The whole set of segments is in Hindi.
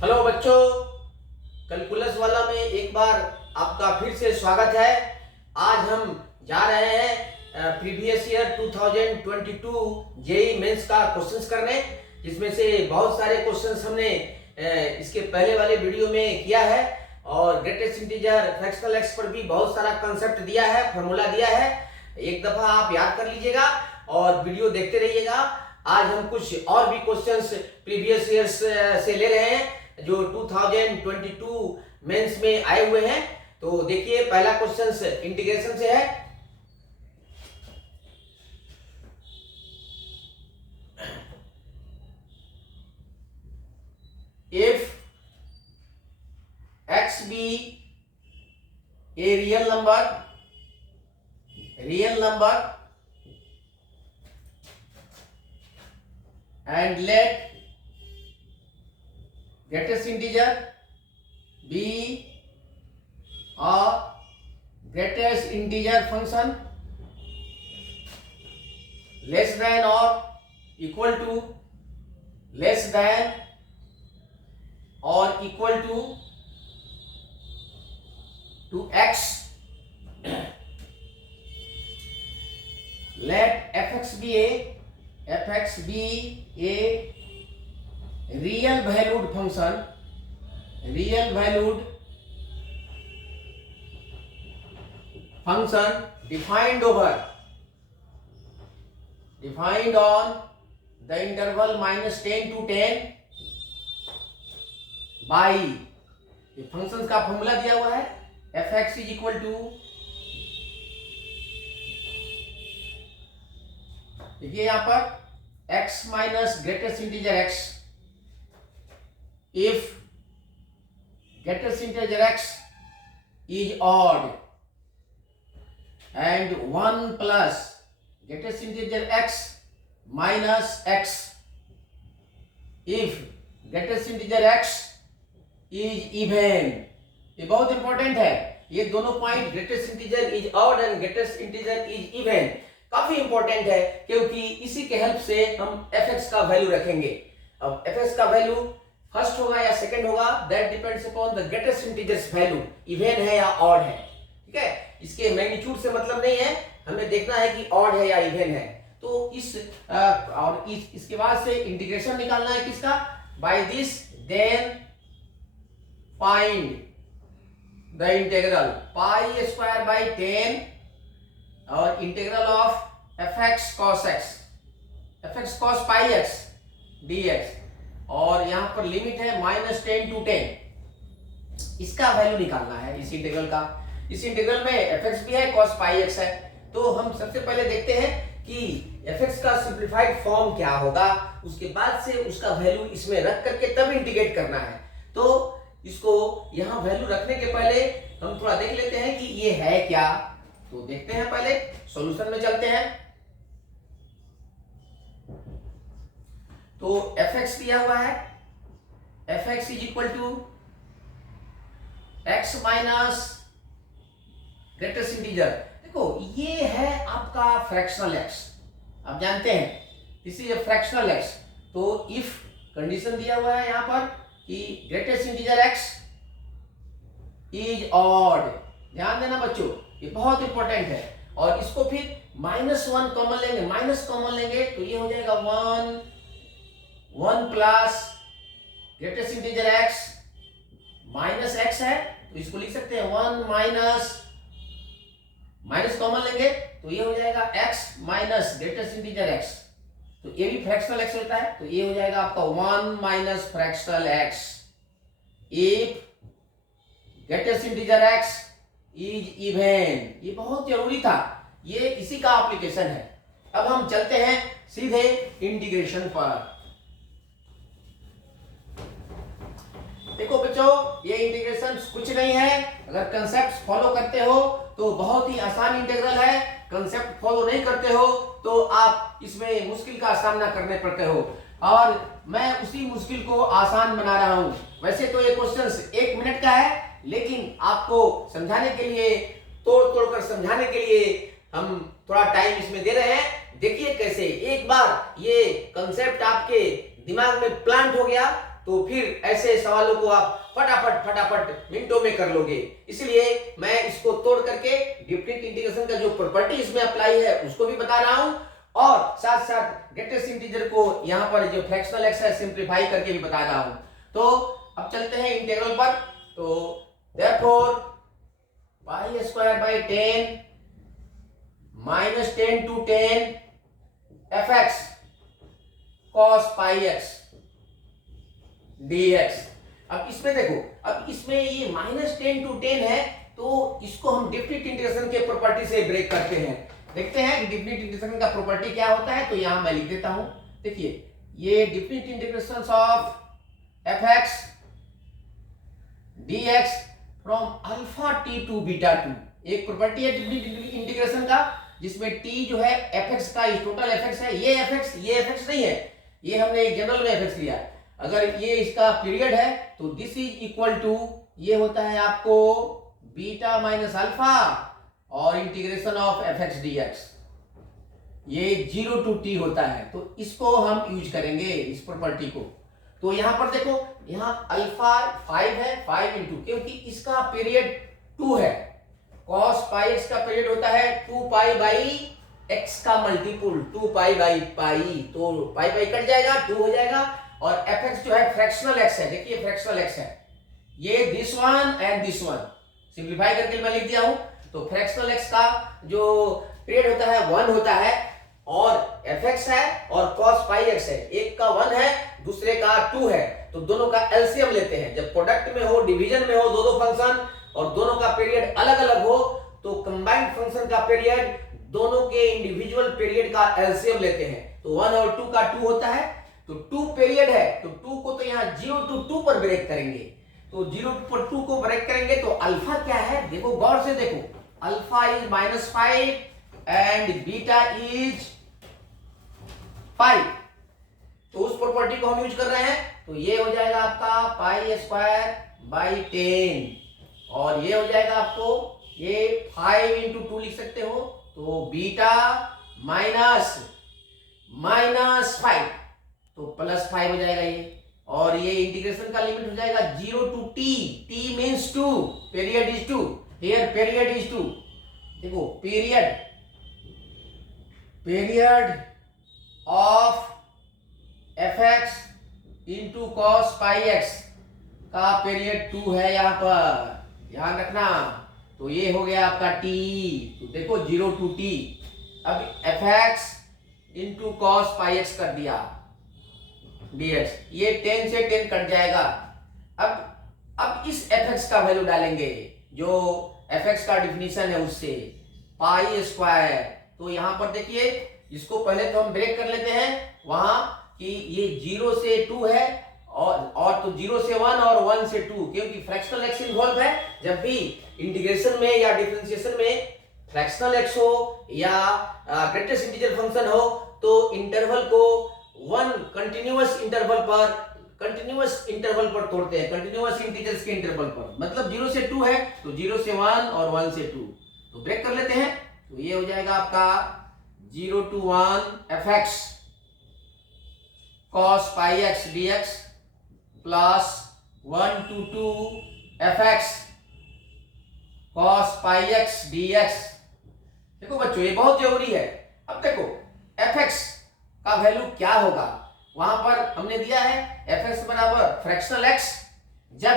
हेलो बच्चों, कैलकुलस वाला में एक बार आपका फिर से स्वागत है। आज हम जा रहे हैं प्रीवियस ईयर 2022 जेई मेंस का क्वेश्चंस करने, जिसमें से बहुत सारे क्वेश्चंस हमने इसके पहले वाले वीडियो में किया है और ग्रेटेस्ट इंटीजर फ्रैक्शनल एक्स पर भी बहुत सारा कंसेप्ट दिया है, फार्मूला दिया है। एक दफा आप याद कर लीजिएगा और वीडियो देखते रहिएगा। आज हम कुछ और भी क्वेश्चंस प्रीवियस ईयर्स से ले रहे हैं जो 2022 मेंस में आए हुए हैं। तो देखिए, पहला क्वेश्चन इंटीग्रेशन से है। If x be a real number and let greatest integer be a greatest integer function less than or equal to x, let fx be a real valued function defined on the interval -10 to 10 by, ये फंक्शंस का फॉर्मूला दिया हुआ है। fx इज इक्वल टू, देखिए यहां पर x minus greatest integer x, if greatest integer x is odd and 1 plus greatest integer x minus x, if greatest integer x is even। ये बहुत इंपॉर्टेंट है, ये दोनों point greatest integer is odd and greatest integer is even काफी इंपॉर्टेंट है, क्योंकि इसी के हेल्प से हम fx का वैल्यू रखेंगे। अब fx का वैल्यू फर्स्ट होगा या सेकंड होगा, that depends upon the greatest integers value, even है या ऑड है। ठीक है, इसके मैग्नीट्यूड से मतलब नहीं है, हमें देखना है कि ऑड है या इवन है। तो इसके बाद से इंटीग्रेशन निकालना है किसका, by this, then find the integral pi square by 10 और integral of fx cos pi x dx, और यहां पर लिमिट है -10 to 10। इसका वैल्यू निकालना है इस इंटीग्रल का। इस इंटीग्रल में fx भी है, cos पाई x है। तो हम सबसे पहले देखते हैं कि fx का सिंपलीफाइड फॉर्म क्या होगा, उसके बाद से उसका वैल्यू इसमें रख करके तब इंटीग्रेट करना है। तो इसको यहां वैल्यू रखने के पहले हम थोड़ा देख लेते हैं कि ये है क्या। तो देखते हैं, पहले सॉल्यूशन में चलते हैं। तो fx दिया हुआ है, fx is equal to x minus greatest integer. देखो, ये है आपका फ्रैक्शनल x, आप जानते हैं दिस इज फ्रैक्शनल x। तो इफ कंडीशन दिया हुआ है यहां पर कि greatest integer x is odd, ध्यान देना बच्चों, ये बहुत इंपॉर्टेंट है। और इसको फिर -1 कॉमन लेंगे, माइनस कॉमन लेंगे तो ये हो जाएगा 1 plus greatest integer x minus x है, तो इसको लिख सकते हैं 1 माइनस कॉमन लेंगे तो ये हो जाएगा x minus greatest integer x। तो ये भी फ्रैक्शनल x होता है, तो ये हो जाएगा आपका 1 minus fractional x if greatest integer x is even. ये बहुत जरूरी था, ये इसी का एप्लीकेशन है। अब हम चलते हैं सीधे इंटीग्रेशन पर। देखो बच्चों, ये इंटीग्रेशन कुछ नहीं है, अगर कंसेप्ट फॉलो करते हो तो बहुत ही आसान इंटीग्रल है। कंसेप्ट फॉलो नहीं करते हो तो आप इसमें मुश्किल का सामना करने पड़ते हो, और मैं उसी मुश्किल को आसान बना रहा हूं। वैसे तो ये क्वेश्चन 1 मिनट का है, लेकिन आपको समझाने के लिए, तोड़ कर समझाने के लिए हम थोड़ा टाइम इसमें दे रहे हैं। देखिए कैसे एक बार ये कंसेप्ट आपके दिमाग में प्लांट हो गया तो तो फिर ऐसे सवालों को आप फटाफट मिनटों में कर लोगे। इसलिए मैं इसको तोड़ करके डिफरेंट इंटीग्रेशन का जो प्रॉपर्टी इसमें अप्लाई है उसको भी बता रहा हूं, और साथ साथ ग्रेटेस्ट इंटीजर को यहाँ पर जो फ्रैक्शनल एक्स है सिंप्लीफाई करके भी बता रहा हूं। तो अब चलते हैं इंटीग्रल पर। तो therefore pi square by 10 minus 10 to 10 fx cos pi x dx। अब इसमें देखो, अब इसमें ये -10 to 10 है, तो इसको हम डिफरेंट इंटीग्रेशन के प्रॉपर्टी से ब्रेक करते हैं। देखते हैं कि डिफरेंट इंटीग्रेशन का प्रॉपर्टी क्या होता है। तो यहां मैं लिख देता हूं, देखिए ये different integration of fx dx from alpha t to beta 2, एक प्रॉपर्टी है डिफरेंट इंटीग्रेशन का, जिसमें t जो है fx का टोटल fx है। ये fx नहीं है, ये हमने एक जनरल में fx लिया। अगर ये इसका पीरियड है तो दिस इज इक्वल टू, ये होता है आपको बीटा माइनस अल्फा और इंटीग्रेशन ऑफ fx dx, ये 0 to t होता है। तो इसको हम यूज करेंगे इस प्रॉपर्टी को। तो यहां पर देखो, यहां अल्फा 5 है, 5 इंटू, क्योंकि इसका पीरियड 2 है, cos पाई x का पीरियड होता है 2 पाई बाई x का मल्टीपुल 2 पाई बाई पाई, तो पाई पाई कट जाएगा, 2 हो जाएगा। और fx जो है फ्रैक्शनल x है, देखिए फ्रैक्शनल x है, ये this one and this one, simplify करके मैं लिख दिया हूं। तो फ्रैक्शनल x का जो पीरियड होता है 1 होता है, और fx है और cos पाई x है, एक का 1 है दूसरे का 2 है, तो दोनों का एलसीएम लेते हैं। जब प्रोडक्ट में हो, डिवीजन में हो दो फंक्शन और दोनों का पीरियड अलग अलग हो, तो कंबाइंड फंक्शन का पीरियड दोनों के इंडिविजुअल पीरियड का एलसीएम लेते हैं। तो 1 और 2 का 2 होता है, तो 2 पीरियड है, तो 2 को तो यहाँ 0 to 2 पर ब्रेक करेंगे। तो 0 पर 2 को ब्रेक करेंगे तो अल्फा क्या है, देखो गौर से देखो, alpha is -5 and beta is 5। तो उस प्रॉपर्टी को हम यूज कर रहे हैं। तो ये हो जाएगा आपका पाई स्क्वायर बाई 10, और ये हो जाएगा आपको, ये 5 इंटू 2 लिख सकते हो, तो बीटा माइनस 5, तो +5 हो जाएगा ये। और ये इंटीग्रेशन का लिमिट हो जाएगा 0 to t, t means 2, period is 2, here period is 2। देखो period of fx into cos pi x का पीरियड 2 है, यहां पर ध्यान रखना। तो ये हो गया आपका t, तो देखो 0 to t। अब fx into cos pi x कर दिया dx, ये 10 से 10 कट जाएगा। अब इस fx का वैल्यू डालेंगे, जो fx का डिफिनीशन है उससे, पाई स्क्वायर। तो यहां पर देखिए, इसको पहले तो हम ब्रेक कर लेते हैं वहां कि ये 0 से 2 है, और तो 0 से 1 और 1 से 2, क्योंकि फ्रैक्शनल एक्स इन्वॉल्व है। जब भी इंटीग्रेशन में या डिफरेंशिएशन में फ्रैक्शनल एक्स हो या ग्रेटेस्ट इंटीजर फंक्शन हो, तो इंटरवल को 1 कंटिन्यूअस इंटरवल पर तोड़ते हैं, कंटिन्यूअस इंटीजर्स के इंटरवल पर। मतलब 0 से 2 है तो 0 से 1 और 1 से 2, तो ब्रेक कर लेते हैं। तो ये हो जाएगा आपका 0 to 1 fx cos pi x dx plus 1 to 2 fx cos pi x dx। देखो बच्चों, ये बहुत जरूरी है। अब देखो fx का वैल्यू क्या होगा, वहां पर हमने दिया है fx बराबर फ्रैक्शनल x, जब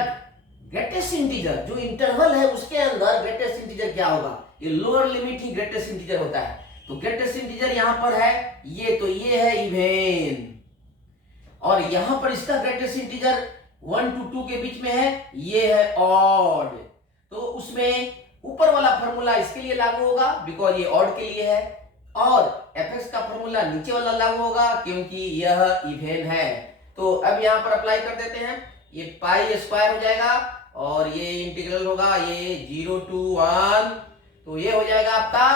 ग्रेटेस्ट इंटीजर जो इंटरवल है उसके अंदर ग्रेटेस्ट इंटीजर क्या होगा, ये लोअर लिमिट ही ग्रेटेस्ट इंटीजर होता है। तो ग्रेटेस्ट इंटीजर यहां पर है ये, तो ये है इवेन, और यहां पर इसका ग्रेटेस्ट इंटीजर 1 to 2 के बीच में है, ये है ऑड। तो उसमें ऊपर वाला फॉर्मूला इसके लिए लागू होगा बिकॉज ये ऑड के लिए है, और fx का फॉर्मूला नीचे वाला लागू होगा क्योंकि यह इवेन है। तो अब यहां पर अप्लाई कर देते हैं, ये पाई स्क्वायर हो जाएगा और ये इंटीग्रल होगा, ये 0 to 1, तो ये हो जाएगा आपका,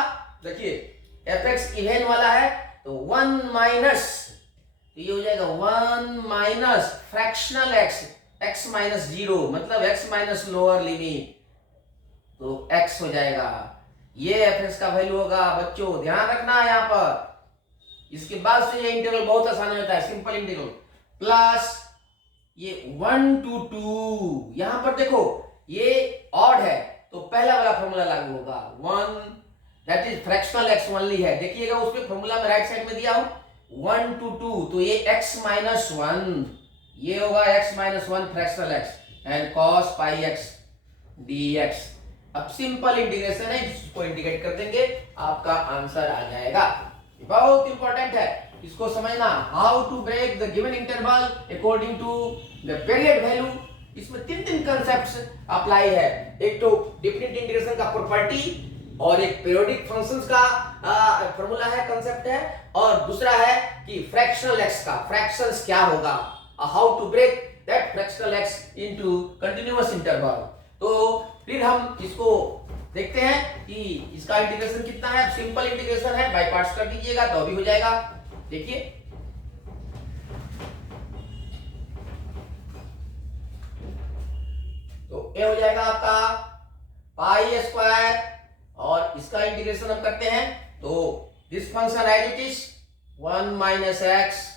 देखिए fx इवेन वाला है तो 1 माइनस, तो ये हो जाएगा 1 माइनस फ्रैक्शनल x माइनस 0, मतलब x माइनस लोअर लिमिट, तो x हो जाएगा। ये fx का वैल्यू होगा बच्चों, ध्यान रखना यहाँ पर। इसके बाद से ये इंटीग्रल बहुत आसान होता है, सिंपल इंटीग्रल, प्लस ये 1 to 2, यहां पर देखो ये ऑड है तो पहला वाला फॉर्मूला लागू होगा 1, that is fractional x only है। देखिएगा उसमें फॉर्मूला में राइट साइड में दिया हूं 1 to 2, तो ये x माइनस 1, ये होगा x minus 1 fractional x and cos pi x dx। अब सिंपल इंटीग्रेशन है, इसको इंटीग्रेट कर देंगे आपका आंसर आ जाएगा। बहुत इंपॉर्टेंट है इसको समझना, how to break the given interval according to the period value. इसमें तीन कंसेप्ट्स अप्लाई है, एक तो डिफरेंट इंटीग्रेशन का प्रॉपर्टी, और एक पीरियोडिक फंक्शंस का फॉर्मूला है, कांसेप्ट है, और दूसरा है कि फ्रैक्शनल x का फ्रैक्शंस क्या होगा, how to break that fractional x into continuous interval. तो फिर हम इसको देखते हैं कि इसका इंटीग्रेशन कितना है। सिंपल इंटीग्रेशन है, बाय पार्ट्स कर दीजिएगा तो भी हो जाएगा। देखिए तो ये हो जाएगा आपका पाई स्क्वायर, और इसका इंटीग्रेशन हम करते हैं तो this function as it is 1 minus x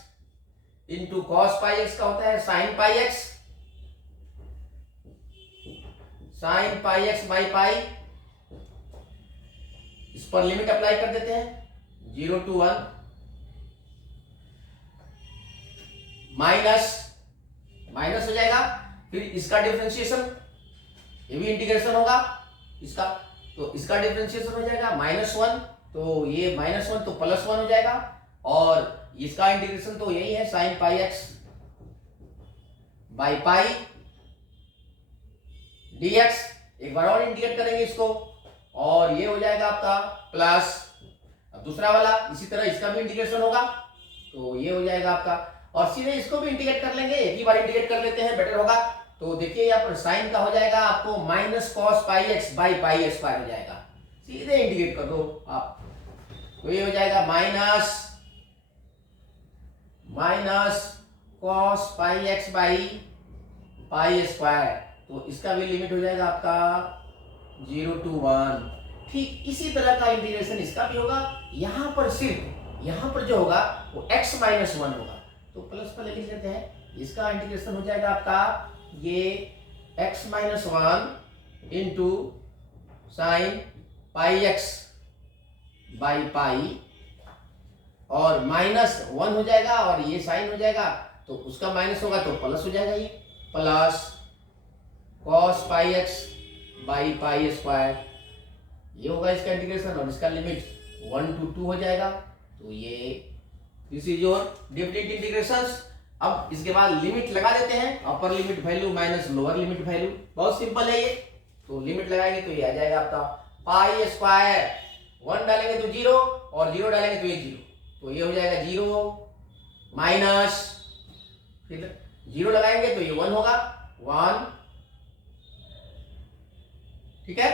into cos pi x का होता है sine pi x, sine pi x by pi. इस पर लिमिट अप्लाई कर देते हैं 0 to 1, माइनस माइनस हो जाएगा, फिर इसका डिफरेंशिएशन, ये भी इंटीग्रेशन होगा इसका, तो इसका डिफरेंशिएशन हो जाएगा -1, तो ये -1 तो +1 हो जाएगा, और इसका इंटीग्रेशन तो यही है sine pi x by pi dx। एक बार और इंटीग्रेट करेंगे इसको, और ये हो जाएगा आपका प्लस, अब दूसरा वाला इसी तरह इसका भी इंटीग्रेशन होगा, तो ये हो जाएगा आपका, और सीधे इसको भी इंटीग्रेट कर लेंगे, एक ही बार इंटीग्रेट कर लेते हैं, बेटर होगा। तो देखिए यहाँ पर साइन का हो जाएगा आपको minus cos pi x by pi square हो जाएगा, सीधे इंटीग्रेट कर दो आप, तो ये हो जाएगा minus cos pi x by pi square, तो इसका भी लिमिट हो जाएगा आपका 0 to 1। ठीक इसी तरह का इंटीग्रेशन इसका भी होगा, यहां पर सिर्फ यहां पर जो होगा वो x माइनस 1 होगा, तो प्लस पर लिख देते हैं, इसका इंटीग्रेशन हो जाएगा आपका ये x minus 1 into sine pi x by पाई, और -1 हो जाएगा, और ये साइन हो जाएगा तो उसका माइनस होगा तो प्लस हो जाएगा, ये plus cos pi x by pi square, ये होगा इसका इंटीग्रेशन, और इसका लिमिट 1 to 2 हो जाएगा, तो ये this is your different integrations. अब इसके बाद लिमिट लगा देते हैं, upper limit value minus lower limit value, बहुत सिंपल है ये, तो लिमिट लगाएंगे तो ये आ जाएगा आपका पाई स्क्वायर, 1 डालेंगे तो 0, और 0 डालेंगे तो ये 0, तो ये हो जाएगा 0 माइनस, फिर 0 लगाएंगे तो ये 1 होगा 1, ठीक है,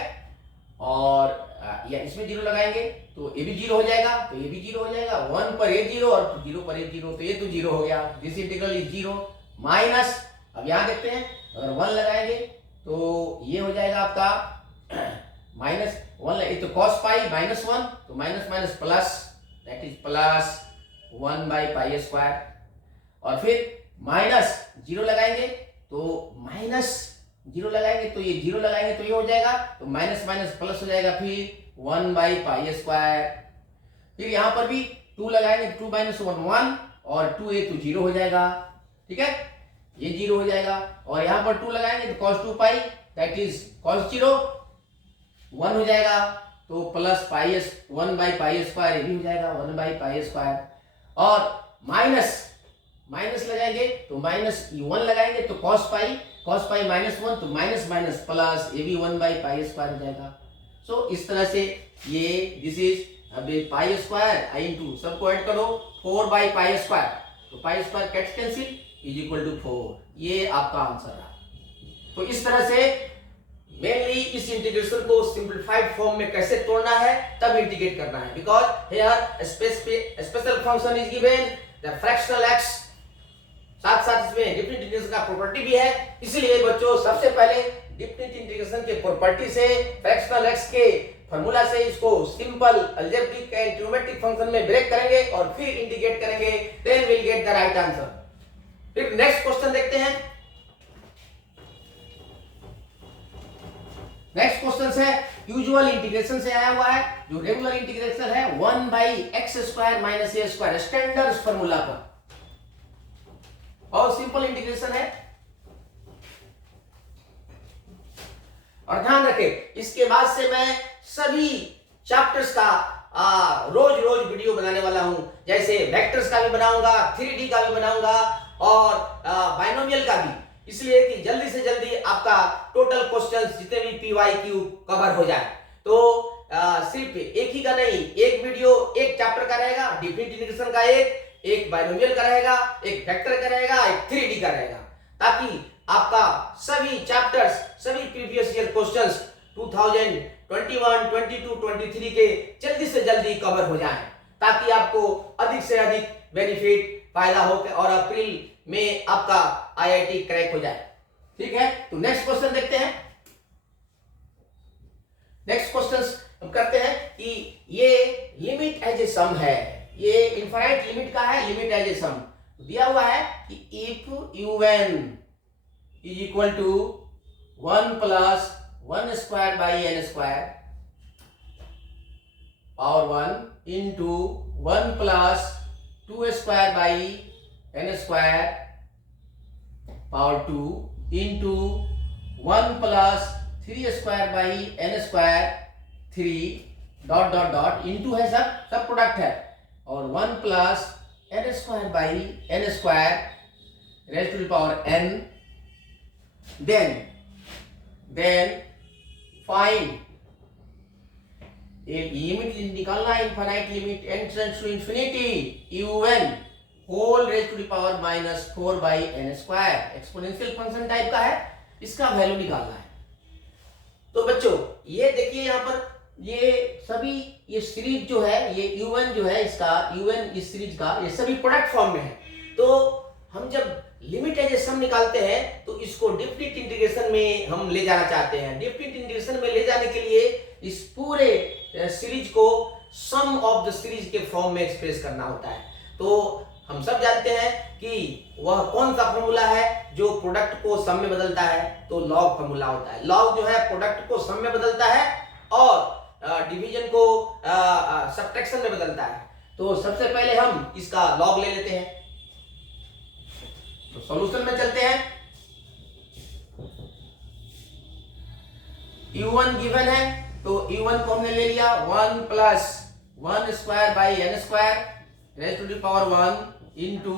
और या इसमें 0 लगाएंगे तो ये भी 0 हो जाएगा, तो ये भी 0 हो जाएगा, 1 पर ये 0 और 0 पर ये 0, तो ये तो 0 हो गया, दिस इंटीग्रल इज 0 माइनस, अब यहां देखते हैं अगर 1 लगाएंगे तो ये हो जाएगा आपका -1, ये तो cos पाई -1, तो minus minus plus, that is plus 1 by pi square, और फिर माइनस 0 लगाएंगे तो -0 लगाएंगे तो ये 0 लगाएंगे तो ये हो जाएगा, तो माइनस माइनस प्लस हो जाएगा, फिर 1 बाई पाई स्क्वायर, फिर यहां पर भी 2 लगाएंगे, 2 माइनस 1 और 2 ये तो 0 हो जाएगा, ठीक है, ये 0 हो जाएगा, और यहां पर 2 लगाएंगे तो cos 2 pi that is cos 0 1 हो जाएगा, तो plus pi 1 by pi square ये भी हो जाएगा 1 बाई पाई स्क्वायर, और माइनस लगाएंगे तो -1 लगाएंगे तो cos पाई -1, तो माइनस माइनस प्लस ये भी 1 बाई पाई स्क्वायर हो जाएगा। सो इस तरह से ये दिस इज अभी पाई स्क्वायर आई इंटू सबको ऐड करो 4 बाई पाई स्क्वायर, तो pi square cancel is equal to 4, ये आपका आंसर रहा। तो इस तरह से मेनली इस इंटीग्रेशन को सिंपलीफाइड फॉर्म में कैसे तोड़ना है तब इंटीग्रेट करना है, because here special function is given the fractional x, साथ साथ इसमें डिफरेंट इंटीग्रेशन का प्रॉपर्टी भी है, इसलिए बच्चों सबसे पहले डिफरेंट इंटीग्रेशन के प्रॉपर्टी से फ्रैक्शनल x के फार्मूला से इसको simple algebraic and trigonometric function में ब्रेक करेंगे और फिर इंटीग्रेट करेंगे, then will get the right answer. फिर नेक्स्ट क्वेश्चन देखते हैं, नेक्स्ट क्वेश्चन है यूजुअल इंटीग्रेशन से आया हुआ है, जो रेगुलर इंटीग्रेशन है 1/x² - a², स्टैंडर्ड फार्मूला पर, और सिंपल इंटीग्रेशन है। और ध्यान रखें, इसके बाद से मैं सभी चैप्टर्स का रोज रोज वीडियो बनाने वाला हूं, जैसे वेक्टर्स का भी बनाऊंगा, 3D का भी बनाऊंगा, और बाइनोमियल का भी, इसलिए कि जल्दी से जल्दी आपका टोटल क्वेश्चंस जितने भी PYQ कवर हो जाए। तो सिर्फ एक ही का नहीं, एक वीडियो एक चैप्टर का रहेगा, डिफरेंट इंटीग्रेशन का एक बाइनोमियल का रहेगा, एक वेक्टर का रहेगा, एक 3D का रहेगा, ताकि आपका सभी चैप्टर्स, सभी प्रीवियस ईयर क्वेश्चंस 2021, 22, 23 के जल्दी से जल्दी कवर हो जाएं, ताकि आपको अधिक से अधिक बेनिफिट फायदा हो और अप्रैल में आपका IIT क्रैक हो जाए। ठीक है, तो नेक्स्ट क्वेश्चन देखते हैं। नेक्स्ट क्वेश्चन हम करते हैं कि ये लिमिट एज ए सम है, ये इनफाइनाइट लिमिट का है, लिमिट एज ए सम दिया हुआ है कि if un is equal to 1 plus 1² by n² power 1 into 1 plus 2² by n² power 2 into 1 plus 3² by n² 3 dot dot dot into है, सब प्रोडक्ट है, और 1 plus n² by n² raised to the power n, then find एक लिमिट निकालना है, infinite limit n tends to infinity un whole raise to the power -4 by n², exponential function type का है, इसका वैल्यू निकालना है। तो बच्चों ये देखिए यहाँ पर ये सभी, ये सीरीज जो है, ये un जो है इसका, un इस सीरीज का, ये सभी प्रोडक्ट फॉर्म में है। तो हम जब लिमिट एज ए सम निकालते हैं तो इसको डिफरेंट इंटीग्रेशन में हम ले जाना चाहते हैं। डिफरेंट इंटीग्रेशन में ले जाने के लिए इस पूरे सीरीज को सम ऑफ द सीरीज के फॉर्म में एक्सप्रेस करना होता है। तो हम सब जानते हैं कि वह कौन सा फॉर्मूला है जो प्रोडक्ट को सम में बदलता है, तो लॉग फॉर्मूला होता है। लॉग जो है प्रोडक्ट को सम में बदलता है और डिवीजन को सब्ट्रैक्शन में बदलता है। तो सबसे पहले हम इसका लॉग ले लेते हैं। तो सॉल्यूशन में चलते हैं। u1 गिवन है, तो u1 को हमने ले लिया 1 plus 1² by n² raised to the power 1 into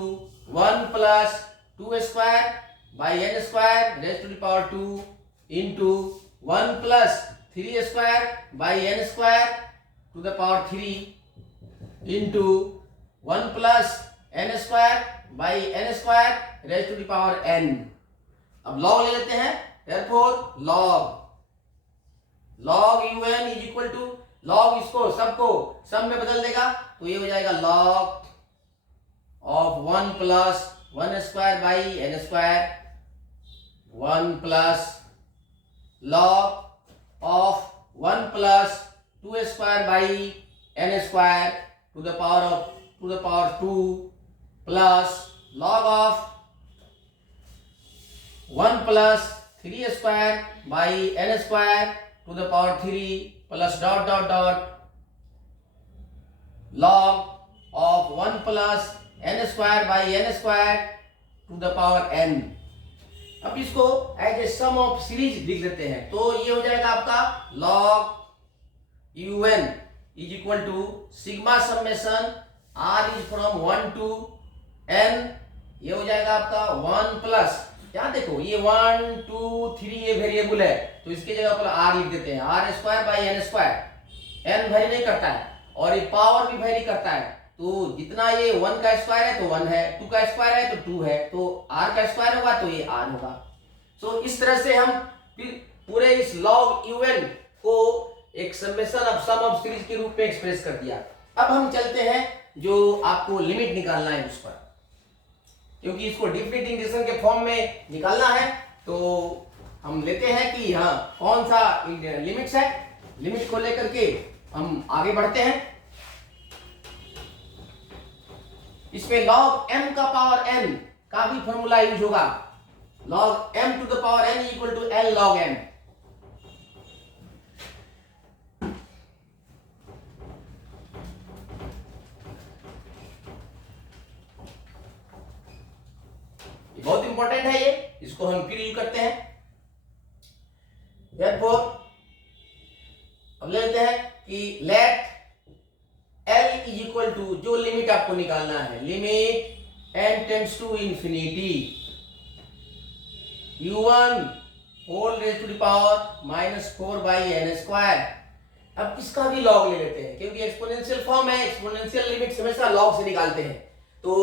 1 plus 2² by n² raised to the power 2 into 1 plus 3² by n² to the power 3 into 1 plus n² by n² raised to the power n। अब log ले लेते हैं, therefore log un is equal to, log इसको सबको सम में बदल देगा, तो ये हो जाएगा log of 1 plus 1² by n², 1 plus log of 1 plus 2² by n² to the power 2 plus log of 1 plus 3² by n² to the power 3 plus dot dot dot log of 1 plus n² by n² to the power n। अब इसको as a sum of series लिख देते हैं, तो ये हो जाएगा आपका log un is equal to sigma summation r is from 1 to n, ये हो जाएगा आपका 1 प्लस, यहाँ देखो ये 1 2 3 ये वेरिएबल है, तो इसके जगह पर r लिख देते हैं, r² by n², n very नहीं करता है और ये पावर भी वेरी करता है, तो जितना ये 1 का स्क्वायर है तो 1 है, 2 का स्क्वायर है तो 2 है, तो r का स्क्वायर होगा तो ये r होगा। सो इस तरह से हम पूरे इस log un को एक summation of sum of series के रूप में एक्सप्रेस कर दिया। अब हम चलते हैं जो आपको लिमिट निकालना है उस पर, क्योंकि इसको डिफरेंट इंटीग्रेशन के फॉर्म में निकालना है, तो हम लेते हैं कि हाँ कौन सा लिमिट्स है। लिमिट को लेकर के हम आगे बढ़ते हैं। इसमें log m का पावर n का भी फॉर्मूला यूज होगा। log m to the power n equal to l log m। ये बहुत इंपॉर्टेंट है, ये इसको हम फिर यूज करते हैं। Therefore, अब ले लेते हैं कि let L is equal to, जो लिमिट आपको निकालना है, limit n tends to infinity u1 whole raise to the power minus 4/n²। अब इसका भी लॉग ले लेते हैं, क्योंकि एक्सपोनेंशियल फॉर्म है, एक्सपोनेंशियल लिमिट हमेशा लॉग से निकालते हैं। तो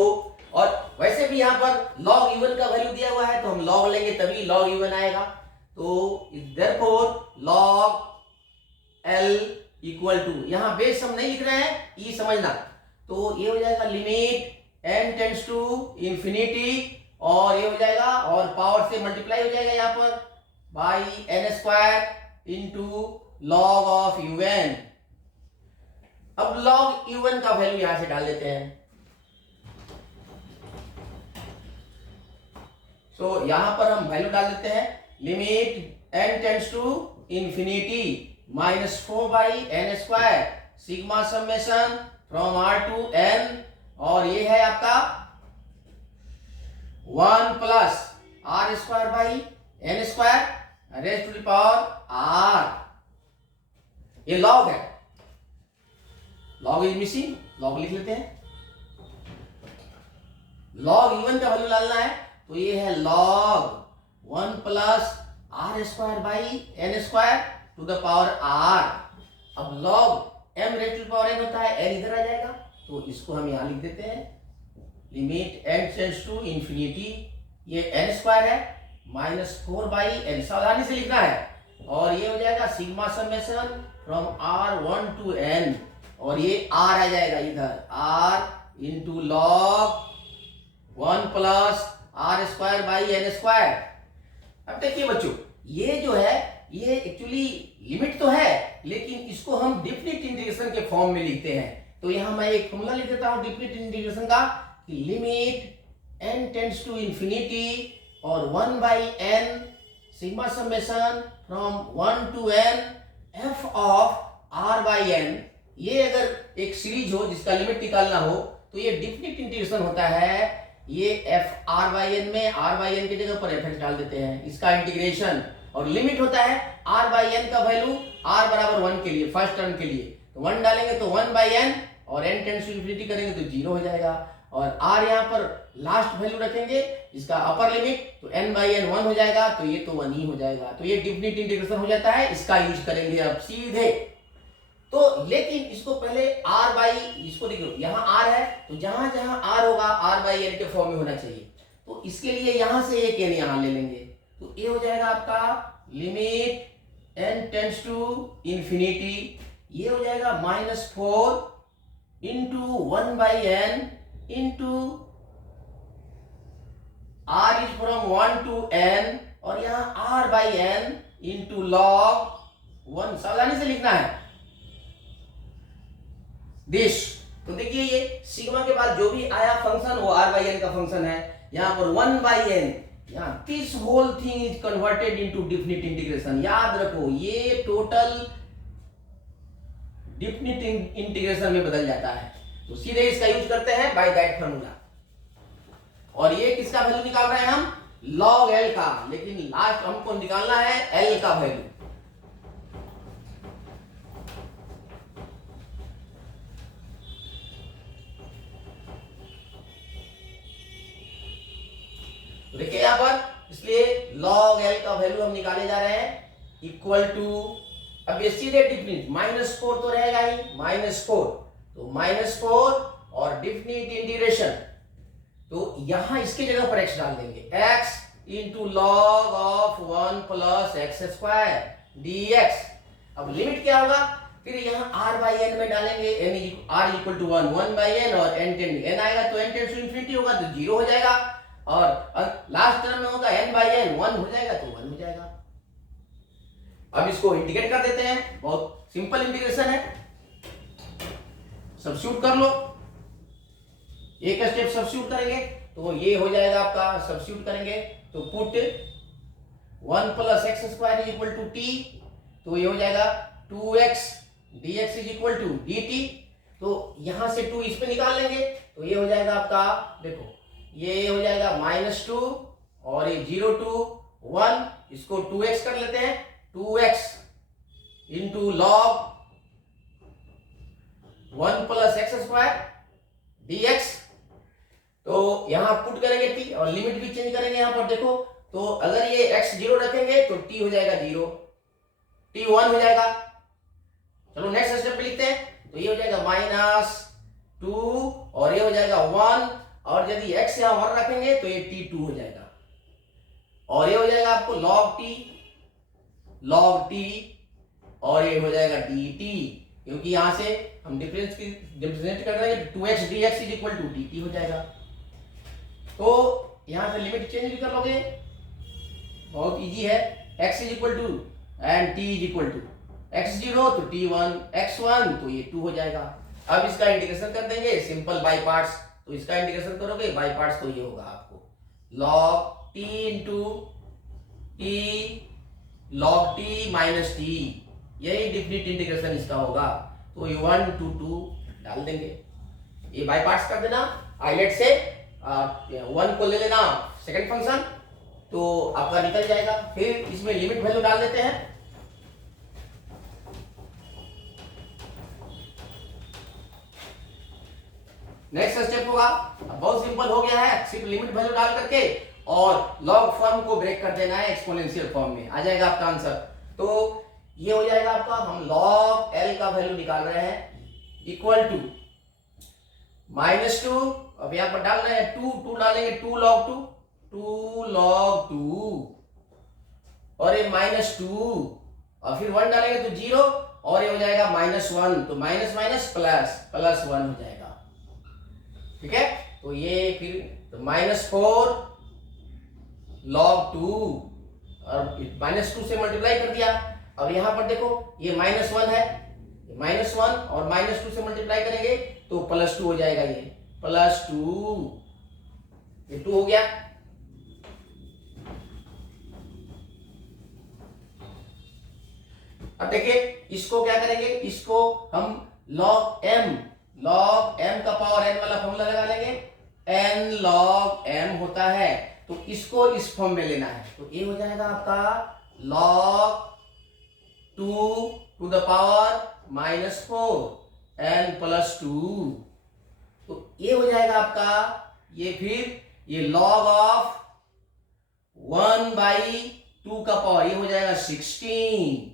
और वैसे भी यहाँ पर लॉग इवन का वैल्यू दिया हुआ है, तो हम लॉग लेंगे तभी लॉग इवन आएगा। तो therefore log L equal to, यहाँ बेस हम नहीं लिख रहे हैं, ई समझना, तो ये हो जाएगा limit n tends to infinity, और ये हो जाएगा और पावर से मल्टीप्लाई हो जाएगा यहाँ पर by n² into log of un। अब लॉग un का वैल्यू यहां से डाल देते हैं। सो यहां पर हम वैल्यू डाल देते हैं, limit n tends to infinity minus 4/n² sigma summation from r to n, और ये है आपका 1 plus r² raise to the power r। ये लॉग है, लॉग इज मिसिंग, लॉग लिख लेते हैं। लॉग इवन का वैल्यू डालना है, तो ये है log 1 plus r² to the power r। अब log m raise to the power n होता है, n इधर आ जाएगा, तो इसको हम यहां लिख देते हैं, limit n tends to infinity, ये n² है माइनस 4/n, सावधानी से लिखना है, और ये हो जाएगा sigma summation from r1 to n, और ये r आ जाएगा इधर, r into log 1 plus r²/n²। अब देखिए बच्चों, ये जो है ये एक्चुअली लिमिट तो है, लेकिन इसको हम डिफिनिट इंटीग्रेशन के फॉर्म में लिखते हैं। तो यहां मैं एक फॉर्मूला लिख देता हूं डिफिनिट इंटीग्रेशन का, limit n tends to infinity और 1/n sigma summation from 1 to n f of r/n। ये अगर एक सीरीज हो जिसका लिमिट निकालना हो, तो ये डिफिनिट इंटीग्रेशन होता है। ये f r/n में r/n की जगह पर fx डाल देते हैं, इसका इंटीग्रेशन, और लिमिट होता है r/n का वैल्यू r बराबर 1 के लिए, फर्स्ट टर्म के लिए, तो 1 डालेंगे तो 1/n, और n टेंड्स टू इंफिनिटी करेंगे तो 0 हो जाएगा, और r यहाँ पर लास्ट वैल्यू रखेंगे इसका अपर लिमिट, तो n/n 1 हो जाएगा, तो ये तो 1 ही हो जाएगा। तो ये डिफिनिट इंटीग्रेशन हो जाता है, इसका यूज करेंगे अब सीधे। तो लेकिन इसको पहले इसको देखो, यहाँ r है, तो जहां जहां r होगा r/n के फॉर्म में होना चाहिए, तो इसके लिए यहां से एक n यहां ले लेंगे, तो ये हो जाएगा आपका limit n tends to infinity, ये हो जाएगा -4 into 1/n into r is from 1 to n, और यहाँ r/n इंटू लॉग 1, सावधानी से लिखना है दिस। तो देखिए ये सिग्मा के बाद जो भी आया फंक्शन वो r/n का फंक्शन है, यहाँ पर 1/n, यहाँ this whole thing is converted into definite integration. याद रखो ये टोटल डिफिनिट इंटीग्रेशन में बदल जाता है, तो सीधे इसका यूज करते हैं बाय दैट फार्मूला। और ये किसका वैल्यू निकाल रहे हैं हम, लॉग L का, लेकिन लास्ट हमको निकालना है L का वैल्यू। देखिए यहां पर, इसलिए log L का वैल्यू हम निकाले जा रहे हैं इक्वल टू, अब ये सीधे डिफिनिट -4 तो रहेगा ही, -4, तो -4 और डिफिनिट इंटीग्रेशन, तो यहां इसके जगह पर x डाल देंगे, x into log of 1 plus x² dx। अब लिमिट क्या होगा, फिर यहाँ r/n में डालेंगे, r इक्वल टू 1/n, और n आएगा तो n टेंड्स टू इंफिनिटी होगा तो 0 हो जाएगा, और लास्ट टर्म में होगा n/n 1 हो जाएगा तो 1 हो जाएगा। अब इसको इंटीग्रेट कर देते हैं, बहुत सिंपल इंटीग्रेशन है, सब्स्टिट्यूट कर लो, एक स्टेप सब्स्टिट्यूट करेंगे तो ये हो जाएगा आपका, सब्स्टिट्यूट करेंगे तो put 1 plus x² is equal to t, तो ये हो जाएगा 2x dx is equal to dt, तो यहां से 2 इस पे निकाल लेंगे, तो ये हो जाएगा आपका, देखो ये हो जाएगा -2 और ये 0 to 1, इसको 2x कर लेते हैं, 2x into log 1 + x² dx। तो यहां पुट करेंगे t और लिमिट भी चेंज करेंगे यहां पर देखो, तो अगर ये x 0 रखेंगे तो t हो जाएगा 0, t 1 हो जाएगा। चलो नेक्स्ट स्टेप पे लिखते हैं, तो ये हो जाएगा -2 और ये हो जाएगा 1, और यदि x यहां 1 रखेंगे तो ये t 2 हो जाएगा, और ये हो जाएगा आपको log t और ये हो जाएगा dt, क्योंकि यहां से हम डिफरेंशिएट कर रहे हैं, 2x dx = dt हो जाएगा। तो यहां से लिमिट चेंज भी कर लोगे, बहुत इजी है, x एंड t x 0 तो t 1, x 1 तो ये 2 हो जाएगा। अब इसका इंटीग्रेशन कर देंगे सिंपल बाय पार्ट्स, तो इसका इंटीग्रेशन करोगे बाय पार्ट्स तो ये होगा आपको log t into t log t minus t, यही डिफिनिट इंटीग्रेशन इसका होगा। तो ये 1 to 2 डाल देंगे, ये बाय पार्ट्स कर देना। आइलेट से 1 को ले लेना सेकंड फंक्शन, तो आपका निकल जाएगा। फिर इसमें लिमिट वैल्यू डाल देते हैं, नेक्स्ट स्टेप होगा, अब बहुत सिंपल हो गया है, सिर्फ लिमिट वैल्यू डाल करके और लॉग फॉर्म को ब्रेक कर देना है एक्सपोनेंशियल फॉर्म में, आ जाएगा आपका आंसर। तो ये हो जाएगा आपका, हम log L का वैल्यू निकाल रहे हैं इक्वल टू -2, अब यहां पर डाल रहे हैं 2 डालेंगे, 2 log 2 और ये -2 और फिर 1 डालेंगे तो 0 और ये हो जाएगा -1, तो माइनस माइनस प्लस 1 हो जाएगा, ठीक है। तो ये फिर तो -4 log 2 और -2 से मल्टीप्लाई कर दिया। अब यहां पर देखो ये -1 है, -1 और -2 से मल्टीप्लाई करेंगे तो +2 हो जाएगा, ये +2, ये 2 हो गया। अब देखिए इसको क्या करेंगे, इसको हम log m का पावर n वाला फॉर्मूला लगा लेंगे, n log m होता है, तो इसको इस फॉर्म में लेना है, तो ये हो जाएगा आपका log 2 to the power -4 n + 2, तो ये हो जाएगा आपका, ये फिर ये log ऑफ 1/2 का पावर, ये हो जाएगा 16,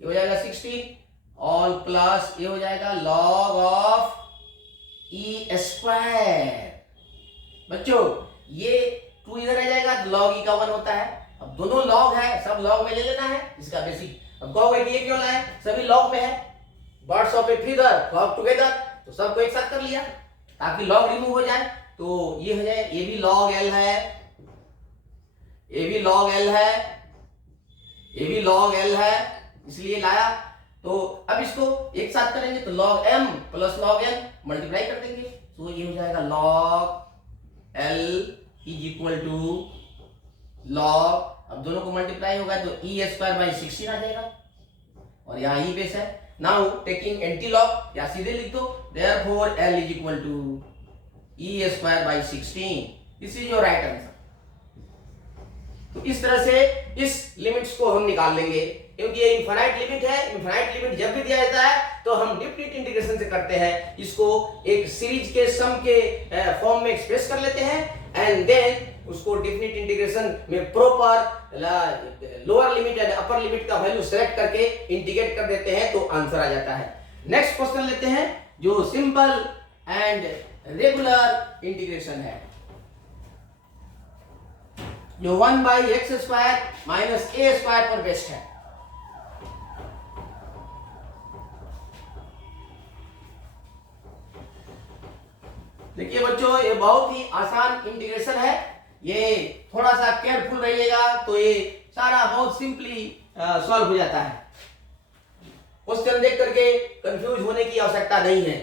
ये हो जाएगा 16 और प्लस ये हो जाएगा log ऑफ e²। बच्चों ये 2 इधर आ जाएगा तो log e का 1 होता है। अब दोनों log है, सब log में ले लेना है, इसका बेसिक। अब कहोगे कि ये क्यों लाए, सभी log में है, birds of a feather flock together, तो सबको एक साथ कर लिया ताकि log रिमूव हो जाए। तो ये हो जाए, ये भी log L है, ये भी log L है, ये भी log L है, इसलिए लाया। तो अब इसको एक साथ करेंगे तो log m + log n multiply कर देंगे, तो ये हो जाएगा log L = log, अब दोनों को मल्टीप्लाई होगा तो e²/16 आ जाएगा, और यहाँ e बेस है। नाउ टेकिंग एंटी लॉग या सीधे लिख दो, therefore L = e²/16, this is your right answer. तो इस तरह से इस लिमिट्स को हम निकाल लेंगे, क्योंकि ये इनफाइनाइट लिमिट है। इनफाइनाइट लिमिट जब भी दिया जाता है तो हम डिफिनिट इंटीग्रेशन से करते हैं, इसको एक सीरीज के सम के फॉर्म में एक्सप्रेस कर लेते हैं एंड देन उसको डिफिनिट इंटीग्रेशन में proper lower limit and upper limit का वैल्यू सेलेक्ट करके इंटीग्रेट कर देते हैं, तो आंसर आ जाता है। नेक्स्ट क्वेश्चन लेते हैं जो सिंपल एंड रेगुलर इंटीग्रेशन है, जो 1/x² - a² पर बेस्ड है। देखिए बच्चों, ये बहुत ही आसान इंटीग्रेशन है, ये थोड़ा सा केयरफुल रहिएगा तो ये सारा बहुत सिंपली सॉल्व हो जाता है। क्वेश्चन देख करके कंफ्यूज होने की आवश्यकता नहीं है,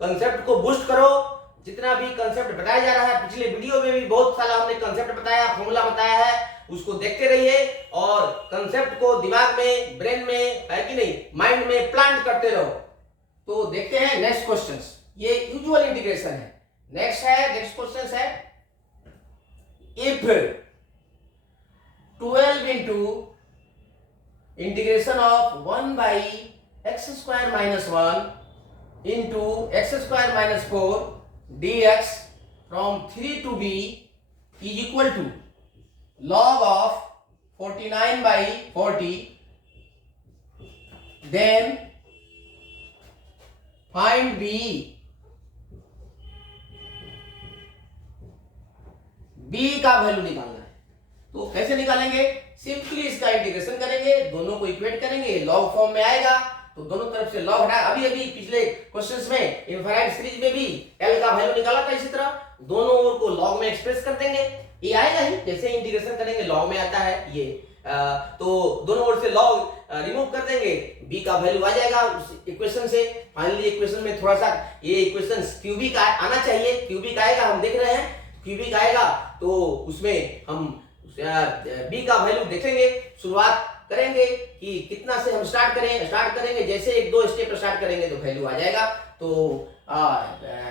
कंसेप्ट को बूस्ट करो। जितना भी कंसेप्ट बताया जा रहा है, पिछले वीडियो में भी बहुत सारा हमने कंसेप्ट बताया, फॉर्मूला बताया है, उसको देखते रहिए और कंसेप्ट को दिमाग में, ब्रेन में, है कि नहीं, माइंड में प्लांट करते रहो। तो देखते हैं नेक्स्ट क्वेश्चंस। ये यूजुअल इंटीग्रेशन है, नेक्स्ट क्वेश्चन है, if 12 into integration of 1 by x square minus 1 into x square minus 4 dx फ्रॉम 3 to b is equal to log of 49 by 40, then find b का वैल्यू निकालना है। तो कैसे निकालेंगे? सिंपली इसका इंटीग्रेशन करेंगे, दोनों को इक्वेट करेंगे, लॉग फॉर्म में आएगा तो दोनों तरफ से लॉग हटा। अभी पिछले क्वेश्चंस में इनफाइनाइट सीरीज में भी l का वैल्यू निकाला था, इसी तरह दोनों ओर को लॉग में एक्सप्रेस कर देंगे, ये आएगा ही। जैसे इंटीग्रेशन करेंगे लॉग में आता है ये, तो दोनों ओर से लॉग रिमूव कर देंगे, b का वैल्यू आ जाएगा उस इक्वेशन से। फाइनली इक्वेशन में थोड़ा सा ये इक्वेशन क्यूबिक आना चाहिए, क्यूबिक आएगा, हम देख रहे हैं क्यूबिक आएगा तो उसमें हम b का वैल्यू देखेंगे। शुरुआत करेंगे कि कितना से हम स्टार्ट करेंगे, जैसे एक दो स्टेप स्टार्ट करेंगे तो वैल्यू आ जाएगा। तो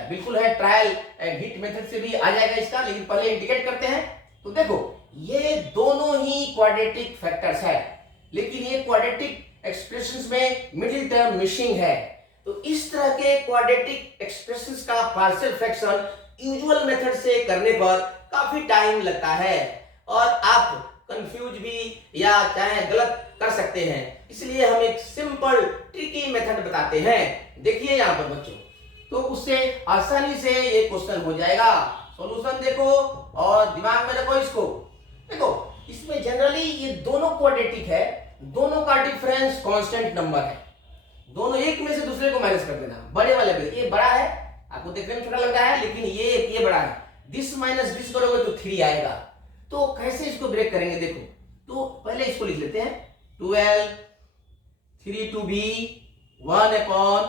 बिल्कुल है, ट्रायल एंड हिट मेथड से भी आ जाएगा इसका, लेकिन पहले इंडिकेट करते हैं। तो देखो ये दोनों ही क्वाड्रेटिक फैक्टर्स है, लेकिन ये क्वाड्रेटिक एक्सप्रेशंस में मिडिल टर्म मिसिंग है। तो इस तरह के क्वाड्रेटिक एक्सप्रेशंस का पार्शियल फ्रैक्शन यूजुअल मेथड से करने पर काफी टाइम लगता है और आप कंफ्यूज भी या चाहे गलत कर सकते हैं, इसलिए हम एक सिंपल ट्रिकी मेथड बताते हैं। देखिए यहाँ पर बच्चों, तो उससे आसानी से ये क्वेश्चन हो जाएगा। सॉल्यूशन देखो और दिमाग में रखो इसको। देखो इसमें जनरली ये दोनों क्वाड्रेटिक है, दोनों का डिफरेंस कांस्टेंट नंबर है, दोनों एक में से दूसरे को माइनस कर देना। बड़े वाले में ये बड़ा है, आपको देखने में छोटा लग रहा है, लेकिन ये बड़ा है। दिस माइनस दिस करोगे तो 3 आएगा। तो कैसे इसको ब्रेक करेंगे देखो, तो पहले इसको लिख लेते हैं 12 3 to b 1 upon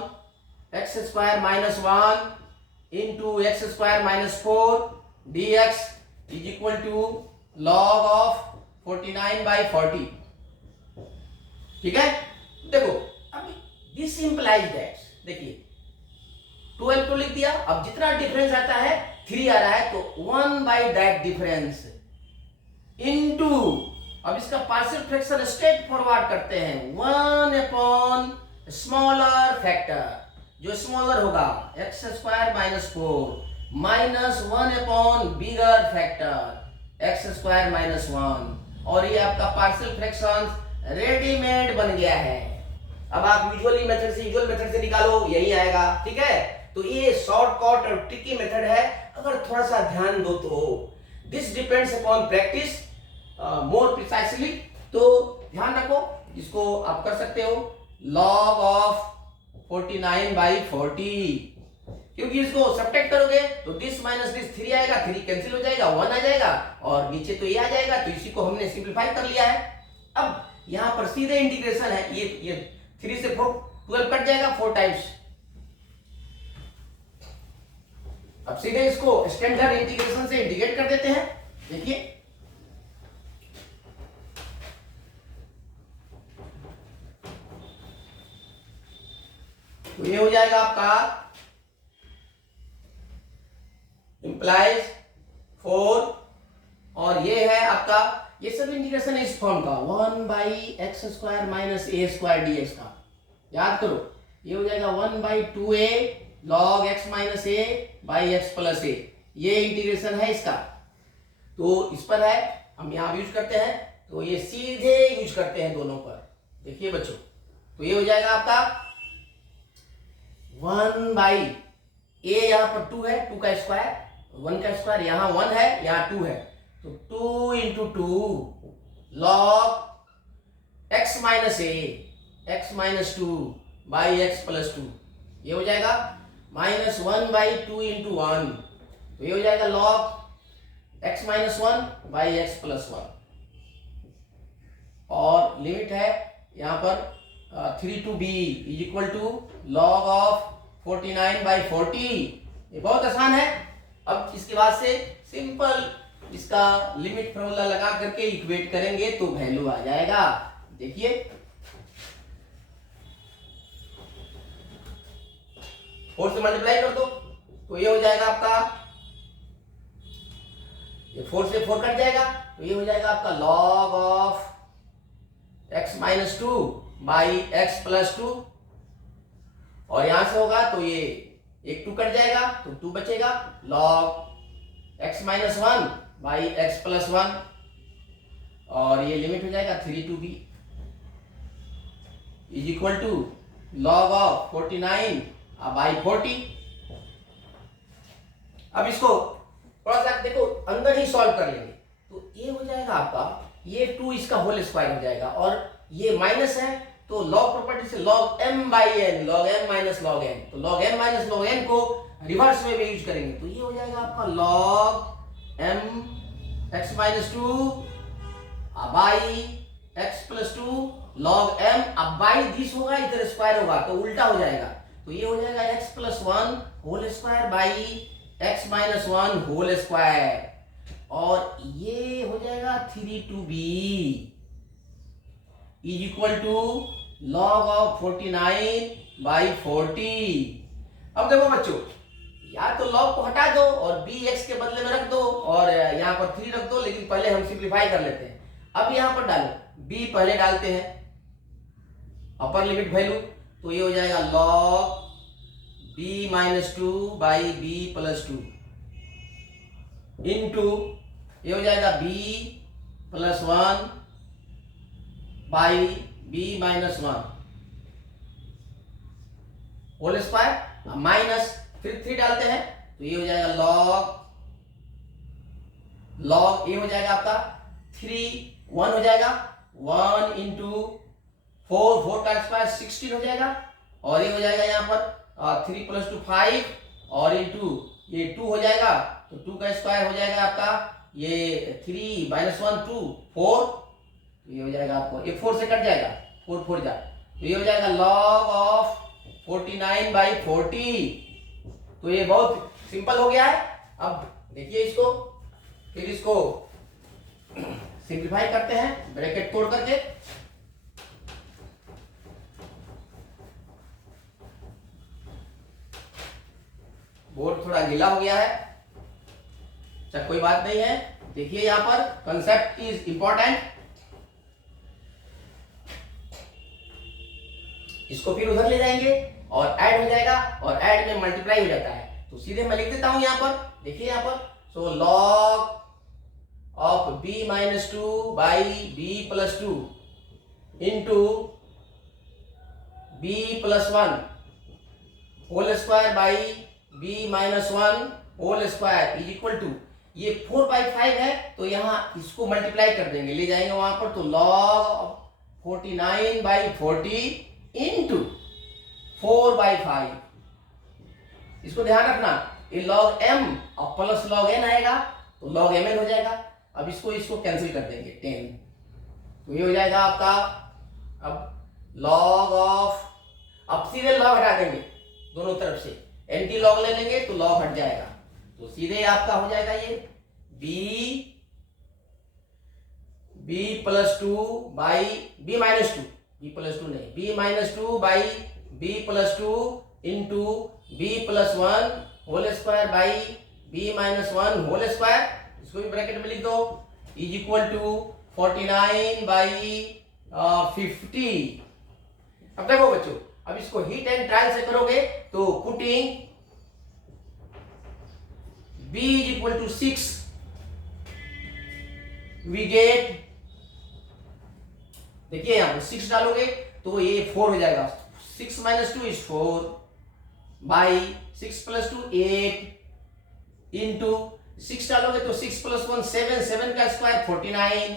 x square minus 1 into x square minus 4 dx is equal to log of 49 by 40। ठीक है, देखो अब दिस इंप्लाइज दैट, देखिए 12 को लिख दिया, अब जितना डिफरेंस आता है 3 आ रहा है तो 1 बाई दैट डिफरेंस इनटू, अब इसका पार्शियल फ्रैक्शन स्ट्रेट फॉरवर्ड करते हैं 1 अपॉन स्मॉलर फैक्टर, जो स्मॉलर होगा x square minus 4 minus 1 upon bigger factor x square minus 1, और ये आपका पार्शियल फ्रैक्शन रेडीमेड बन गया है। अब आप यूजुअल मेथड से निकालो, यही आएगा। ठीक है, तो ये शॉर्टकट और ट्रिकी मेथड है, अगर थोड़ा सा ध्यान दो तो। This depends upon practice more precisely, तो ध्यान रखो, इसको आप कर सकते हो log ऑफ 49 by 40, क्योंकि इसको सब्ट्रैक्ट करोगे तो दिस माइनस दिस 3 आएगा, 3 कैंसिल हो जाएगा, 1 आ जाएगा और नीचे तो ये आ जाएगा, तो इसी को हमने सिंप्लीफाई कर लिया है। अब यहाँ पर सीधे इंटीग्रेशन है, ये 3 से 4 12 कट जाएगा 4 टाइम्स। अब सीधे इसको स्टैंडर्ड इंटीग्रेशन से इंटीग्रेट कर देते हैं। देखिए तो ये हो जाएगा आपका इंप्लाइज 4, और ये है आपका, ये सब इंटीग्रेशन है इस फॉर्म का 1 by x square minus a square dx का। याद करो ये हो जाएगा 1 by 2a log x minus a by x plus a, ये इंटीग्रेशन है इसका। तो इस पर है, हम यहाँ यूज करते हैं, तो ये सीधे यूज करते हैं दोनों पर। देखिए बच्चों, तो ये हो जाएगा आपका 1 बाई ए, यहाँ पर 2 है, 2 का स्क्वायर, 1 का स्क्वायर, यहाँ 1 है, यहाँ 2 है, तो 2 into 2 log x minus A x minus 2 by x plus 2, ये हो जाएगा माइनस 1 बाई 2 इंटू 1, तो ये हो जाएगा log x minus 1 by x plus 1, और लिमिट है यहाँ पर 3 to b is equal to log of 49 by 40। ये बहुत आसान है। अब इसके बाद से सिंपल इसका लिमिट फॉर्मूला लगा करके इक्वेट करेंगे तो वैल्यू आ जाएगा। देखिए 4 से मल्टीप्लाई कर दो तो ये हो जाएगा आपका, ये 4 से 4 कट जाएगा, तो ये हो जाएगा आपका log of x minus 2 by x plus 2, और यहां से होगा तो ये एक 2 कट जाएगा तो 2 बचेगा, log x minus 1 by x plus 1, और ये लिमिट हो जाएगा 3 to b is equal to log of 49 by 40। अब इसको थोड़ा सा देखो अंदर ही सॉल्व कर लेंगे, तो ये हो जाएगा आपका, ये 2 इसका होल स्क्वायर हो जाएगा, और ये माइनस है तो लॉग प्रॉपर्टी से log m by n, log m minus log n, तो log m minus log n को रिवर्स में भी यूज करेंगे, तो ये हो जाएगा आपका log m x minus 2 by x plus 2 log m, अब बाई दिस होगा इधर स्क्वायर होगा तो उल्टा हो जाएगा, तो ये हो जाएगा x plus 1 whole square by x minus 1 whole square, और ये हो जाएगा 3 to b is equal to log of 49 by 40। अब देखो बच्चों, या तो log को हटा दो और bx के बदले में रख दो, और यहाँ पर 3 रख दो, लेकिन पहले हम सिंप्लीफाई कर लेते हैं। अब यहाँ पर डालो, b पहले डालते हैं अपर लिमिट वैल्यू, तो ये हो जाएगा log b minus 2 by b plus 2 into ये हो जाएगा b plus 1 by b minus 1 whole square, minus फिर 3 डालते हैं तो ये हो जाएगा log ये हो जाएगा आपका 3 1 हो जाएगा, 1 इंटू 4 का स्क्वायर 16 हो जाएगा, और ये हो जाएगा यहाँ पर 3 प्लस 2 5, और इंटू ये 2 हो जाएगा तो 2 का स्क्वायर हो जाएगा आपका, ये 3 माइनस 1 2 4, तो ये हो जाएगा आपको, ये 4 से कट जाएगा, 4 4 जा, तो ये हो जाएगा log ऑफ 49 बाई 40। तो ये बहुत सिंपल हो गया है। अब देखिए इसको, फिर इसको सिंप्लीफाई करते हैं ब्रैकेट तोड़ करके, बोर्ड थोड़ा गीला हो गया है, अच्छा कोई बात नहीं है। देखिए यहाँ पर कंसेप्ट इज इंपॉर्टेंट, इसको फिर उधर ले जाएंगे और ऐड हो जाएगा, और ऐड में मल्टीप्लाई हो जाता है, तो सीधे मैं लिख देता हूं यहाँ पर, देखिए यहाँ पर, so log of b minus 2 by b plus 2 into b plus 1 whole square by b minus 1 whole square is equal to, ये 4 बाई 5 है तो यहाँ इसको मल्टीप्लाई कर देंगे, ले जाएंगे वहां पर, तो log 49 बाई 40 इंटू 4 बाई 5, इसको ध्यान रखना, ये log m और प्लस log n आएगा तो log mn हो जाएगा। अब इसको कैंसिल कर देंगे 10, तो ये हो जाएगा आपका, अब log ऑफ, अब सीधे log हटा देंगे दोनों तरफ से, एंटी log ले लेंगे तो log हट जाएगा, तो सीधे आपका हो जाएगा ये b plus 2 by b minus 2, b plus 2 नहीं, b minus 2 by b plus 2 into b plus 1 whole square by b minus 1 whole square, इसको भी ब्रैकेट में लिख दो, इज इक्वल टू 49 बाई 50। अब देखो बच्चों, अब इसको हीट एंड ट्रायल से करोगे तो putting b is equal to 6 we get, देखिए यहां पर 6 डालोगे तो ये 4 हो जाएगा, 6 minus 2 is 4 by 6 plus 2 8 into 6 डालोगे तो 6 प्लस 1 7, 7 का स्क्वायर 49,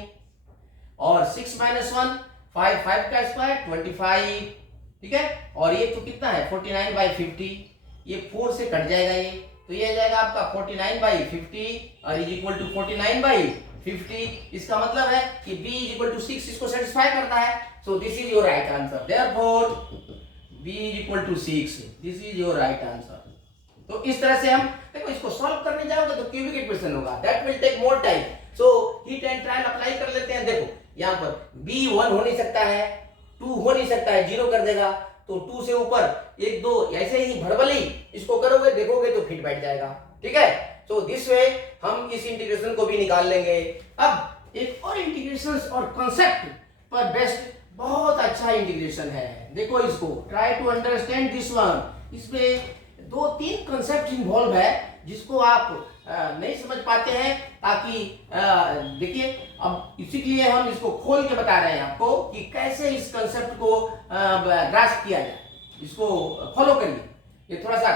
और 6 माइनस 1 5, 5 का स्क्वायर 25, ठीक है, और ये तो कितना है 49 बाई 50, ये 4 से कट जाएगा ये, तो ये आ जाएगा आपका 49 बाई 50 और इज इक्वल टू 49 बाई 50। इसका मतलब है कि b इज इक्वल टू 6 इसको सेटिस्फाई करता है, so this is your right answer, therefore b is equal to 6, this is your right answer. तो इस तरह से हम देखो, इसको सॉल्व करने जाओगे तो क्यूबिक इक्वेशन होगा, that will take more time, so hit and trial apply कर लेते हैं। देखो यहाँ पर b 1 हो नहीं सकता है, 2 हो नहीं सकता है, 0 कर देगा, तो 2 से ऊपर 1 2 ऐसे ही भड़बली इसको करोगे देखोगे तो फिट बैठ जाएगा। ठीक है, तो दिस वे हम इस इंटीग्रेशन को भी निकाल लेंगे। अब एक और इंटीग्रेशन और कॉन्सेप्ट पर बेस्ड बहुत अच्छा इंटीग्रेशन है, देखो इसको, try to understand this one. इसमें 2-3 कॉन्सेप्ट इन्वॉल्व है जिसको आप नहीं समझ पाते हैं, ताकि देखिए अब इसी के लिए हम इसको खोल के बता रहे हैं आपको कि कैसे इस कॉन्सेप्ट को ग्रास्प किया जाए। इसको फॉलो करिए। ये थोड़ा सा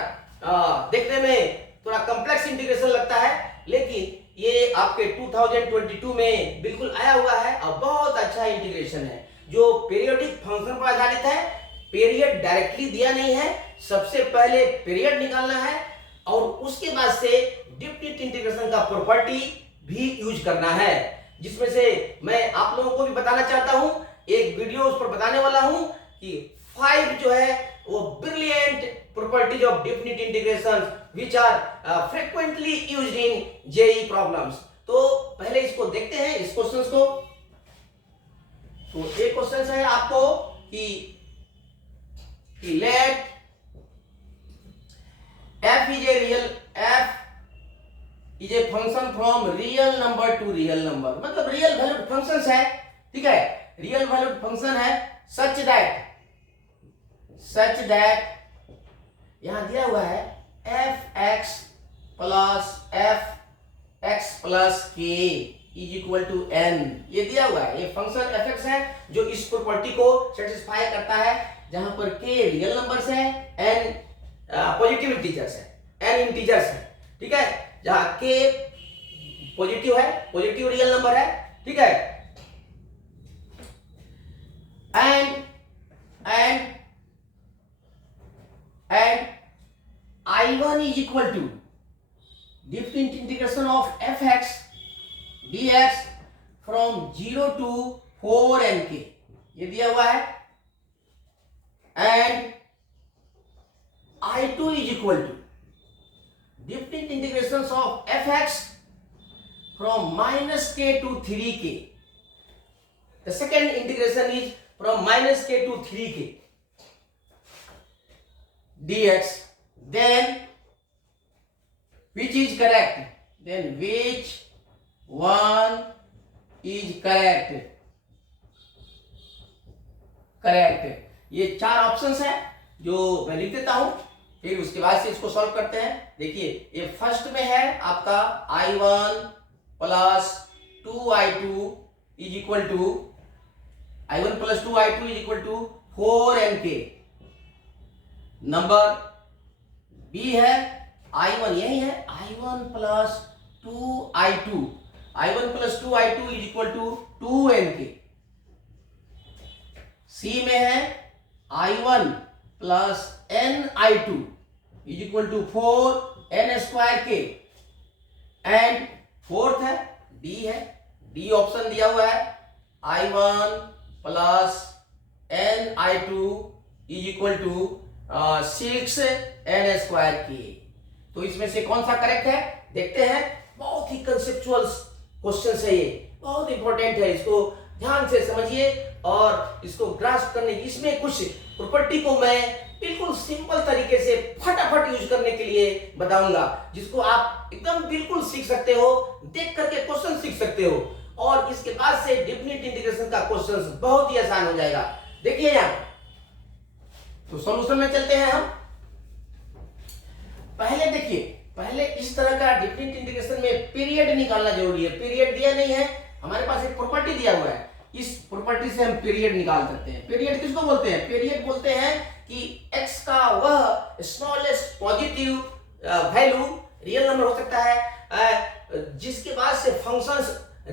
देखने में थोड़ा कॉम्प्लेक्स इंटीग्रेशन लगता है, लेकिन ये आपके 2022 में बिल्कुल आया हुआ है और बहुत अच्छा इंटीग्रेशन है जो पीरियोडिक फंक्शन पर आधारित है। पीरियड डायरेक्टली दिया नहीं है, सबसे पहले पीरियड निकालना है और उसके बाद से डिफरेंट इंटीग्रेशन का प्रॉपर्टी भी यूज करना है, जिसमें से मैं आप लोगों को भी बताना चाहता हूं, एक वीडियो उस पर बताने वाला हूं कि 5 जो है वो brilliant properties of different integration which are frequently used in JEE problems. तो पहले इसको देखते हैं, इस क्वेश्चंस को। तो एक क्वेश्चन है आपको कि let f is a function from real number to real number, मतलब रियल वैल्यूड फंक्शंस है। ठीक है, रियल वैल्यूड फंक्शन है such that यहां दिया हुआ है fx plus fx plus k is equal to n, ये दिया हुआ है। ये फंक्शन fx है जो इस प्रॉपर्टी को सेटिस्फाई करता है, जहां पर k रियल नंबर्स है, n पॉजिटिव इंटीजर्स है, n इंटीजर्स है। ठीक है, जहां k पॉजिटिव है, पॉजिटिव रियल नंबर है। ठीक है, and I1 is equal to different integration of fx dx from 0 to 4nk, ये दिया हुआ है। And I2 is equal to different integrations of fx from -k to 3k. The second integration is from -k to 3k dx. Then which is correct? Then which one is correct? Correct. ये 4 ऑप्शंस हैं जो मैं लिख देता हूं, फिर उसके बाद से इसको सॉल्व करते हैं। देखिए, ये फर्स्ट में है आपका I1 प्लस 2I2 is equal to I1 प्लस 2I2 is equal to 4nk। Number B है I1, यही है I1 प्लस 2I2, I1 प्लस 2I2 is equal to 2nk। C में है I1 प्लस NI2 is equal to 4n² and fourth है डी है, डी ऑप्शन दिया हुआ है I1 प्लस NI2 is equal to 6n²k। तो इसमें से कौन सा करेक्ट है देखते हैं। बहुत ही कंसेप्चुअल क्वेश्चन है, ये बहुत इंपॉर्टेंट है, इसको ध्यान से समझिए और इसको ग्रास्प करने की, इसमें कुछ प्रॉपर्टी को मैं बिल्कुल सिंपल तरीके से फटाफट यूज करने के लिए बताऊंगा, जिसको आप एकदम बिल्कुल सीख सकते हो, देख करके क्वेश्चन सीख सकते हो, और इसके बाद से डिफिनिट इंटीग्रेशन का क्वेश्चन बहुत ही आसान हो जाएगा। देखिए यहाँ तो सॉल्यूशन में चलते हैं हम। पहले देखिए, पहले इस तरह का डिफिनिट इंटीग्रेशन में पीरियड निकालना जरूरी है। पीरियड दिया नहीं है, हमारे पास एक प्रॉपर्टी दिया हुआ है, इस प्रॉपर्टी से हम पीरियड निकाल सकते हैं। पीरियड किसको बोलते हैं? पीरियड बोलते हैं कि x का वह smallest positive value real number हो सकता है जिसके बाद से फंक्शन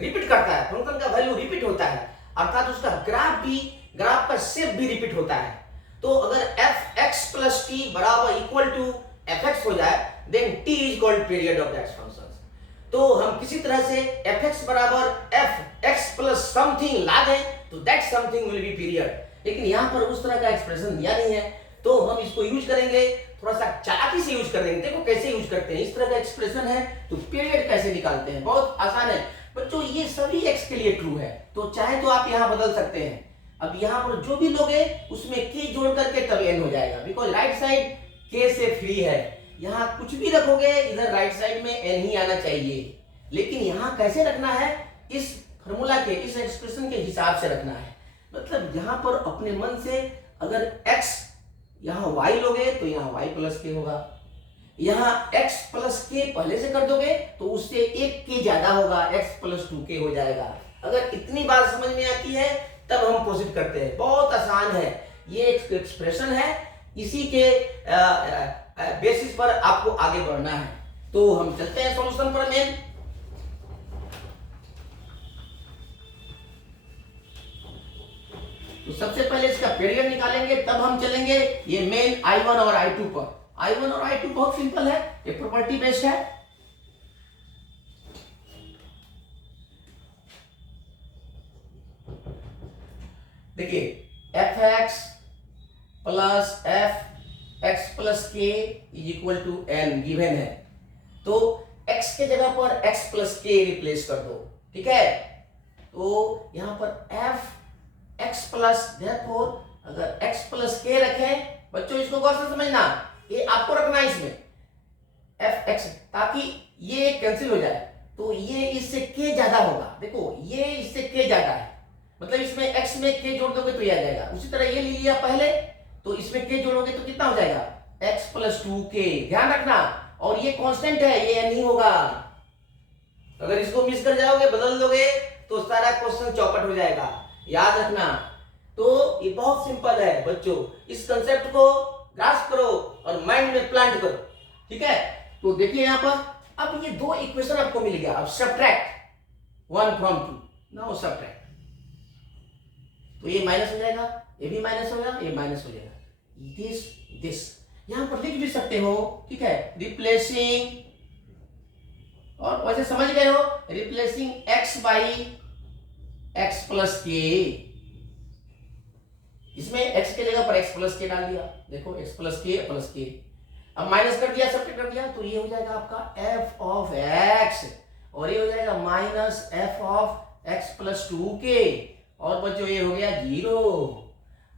रिपीट करता है, फंक्शन का वैल्यू रिपीट होता है, अर्थात उसका ग्राफ का शेप भी रिपीट होता है। तो अगर fx plus t बराबर इक्वल टू fx हो जाए, then t is called period of that function. तो हम किसी तरह से fx बराबर fx प्लस समथिंग ला दें तो that something will be period. लेकिन यहाँ पर उस तरह का एक्सप्रेशन दिया नहीं है, तो हम इसको यूज करेंगे, थोड़ा सा चालाकी से यूज कर लेंगे। देखो कैसे यूज करते हैं, इस तरह का एक्सप्रेशन है तो पीरियड कैसे निकालते हैं, बहुत आसान है बच्चों। ये सभी x के लिए ट्रू है, तो चाहे तो आप यहाँ बदल सकते हैं। अब यहाँ पर जो भी लोगे उसमें के जोड़ करके तब n हो जाएगा, बिकॉज राइट साइड के से फ्री है। यहाँ कुछ भी रखोगे इधर राइट साइड में n ही आना चाहिए, लेकिन यहाँ कैसे रखना है, इस फॉर्मूला के, इस एक्सप्रेशन के हिसाब से रखना है। मतलब यहाँ पर अपने मन से अगर x यहाँ y लोगे तो यहाँ y प्लस के होगा, यहाँ x प्लस के पहले से कर दोगे तो उससे एक के ज्यादा होगा, x प्लस 2k हो जाएगा। अगर इतनी बात समझ में आती है तब हम प्रोसीड करते हैं। बहुत आसान है, ये एक एक्सप्रेशन है, इसी के बेसिस पर आपको आगे बढ़ना है। तो हम चलते हैं सॉल्यूशन पर मेन। तो सबसे पहले इसका पीरियड निकालेंगे, तब हम चलेंगे ये मेन I1 और I2 पर। I1 और I2 बहुत सिंपल है, ये प्रॉपर्टी बेस्ड है। देखिए fx plus f x plus k is equal to n given है, तो x के जगह पर x प्लस k रिप्लेस कर दो, ठीक है। तो यहां पर f x प्लस, देयरफॉर अगर x प्लस k रखें, बच्चों इसको गौर से समझना, ये आपको रखना है इसमें f x, ताकि ये कैंसिल हो जाए, तो ये इससे k ज्यादा होगा। देखो ये इससे k ज्यादा है, मतलब इसमें x में k जोड़ दोगे तो ये आ जाएगा। उसी तरह ये ले लिया पहले, तो इसमें k जोड़ोगे तो कितना हो जाएगा, x प्लस 2k, ध्यान रखना। और ये कांस्टेंट है, ये नहीं होगा, अगर इसको मिस कर जाओगे, बदल दोगे तो सारा क्वेश्चन चौपट हो जाएगा, याद रखना। तो ये बहुत सिंपल है बच्चों, इस कंसेप्ट को ग्रास्प करो और माइंड में प्लांट करो, ठीक है। तो देखिए यहाँ पर अब ये दो इक्वेशन आपको मिल गया। अब सब्ट्रैक्ट 1 फ्रॉम 2, नाउ सब्ट्रैक्ट, तो ये माइनस हो जाएगा, ये भी माइनस हो जाएगा, ये माइनस हो जाएगा, दिस यहां पर लिख भी सकते हो, ठीक है, रिप्लेसिंग, और वैसे समझ गए हो, replacing x by x plus के, इसमें x के जगह पर x प्लस के डाल दिया, देखो x प्लस के, अब माइनस कर दिया, सब्ट्रैक्ट कर दिया, तो ये हो जाएगा आपका f ऑफ x, और ये हो जाएगा minus f of x plus 2k, और बच्चों ये हो गया 0।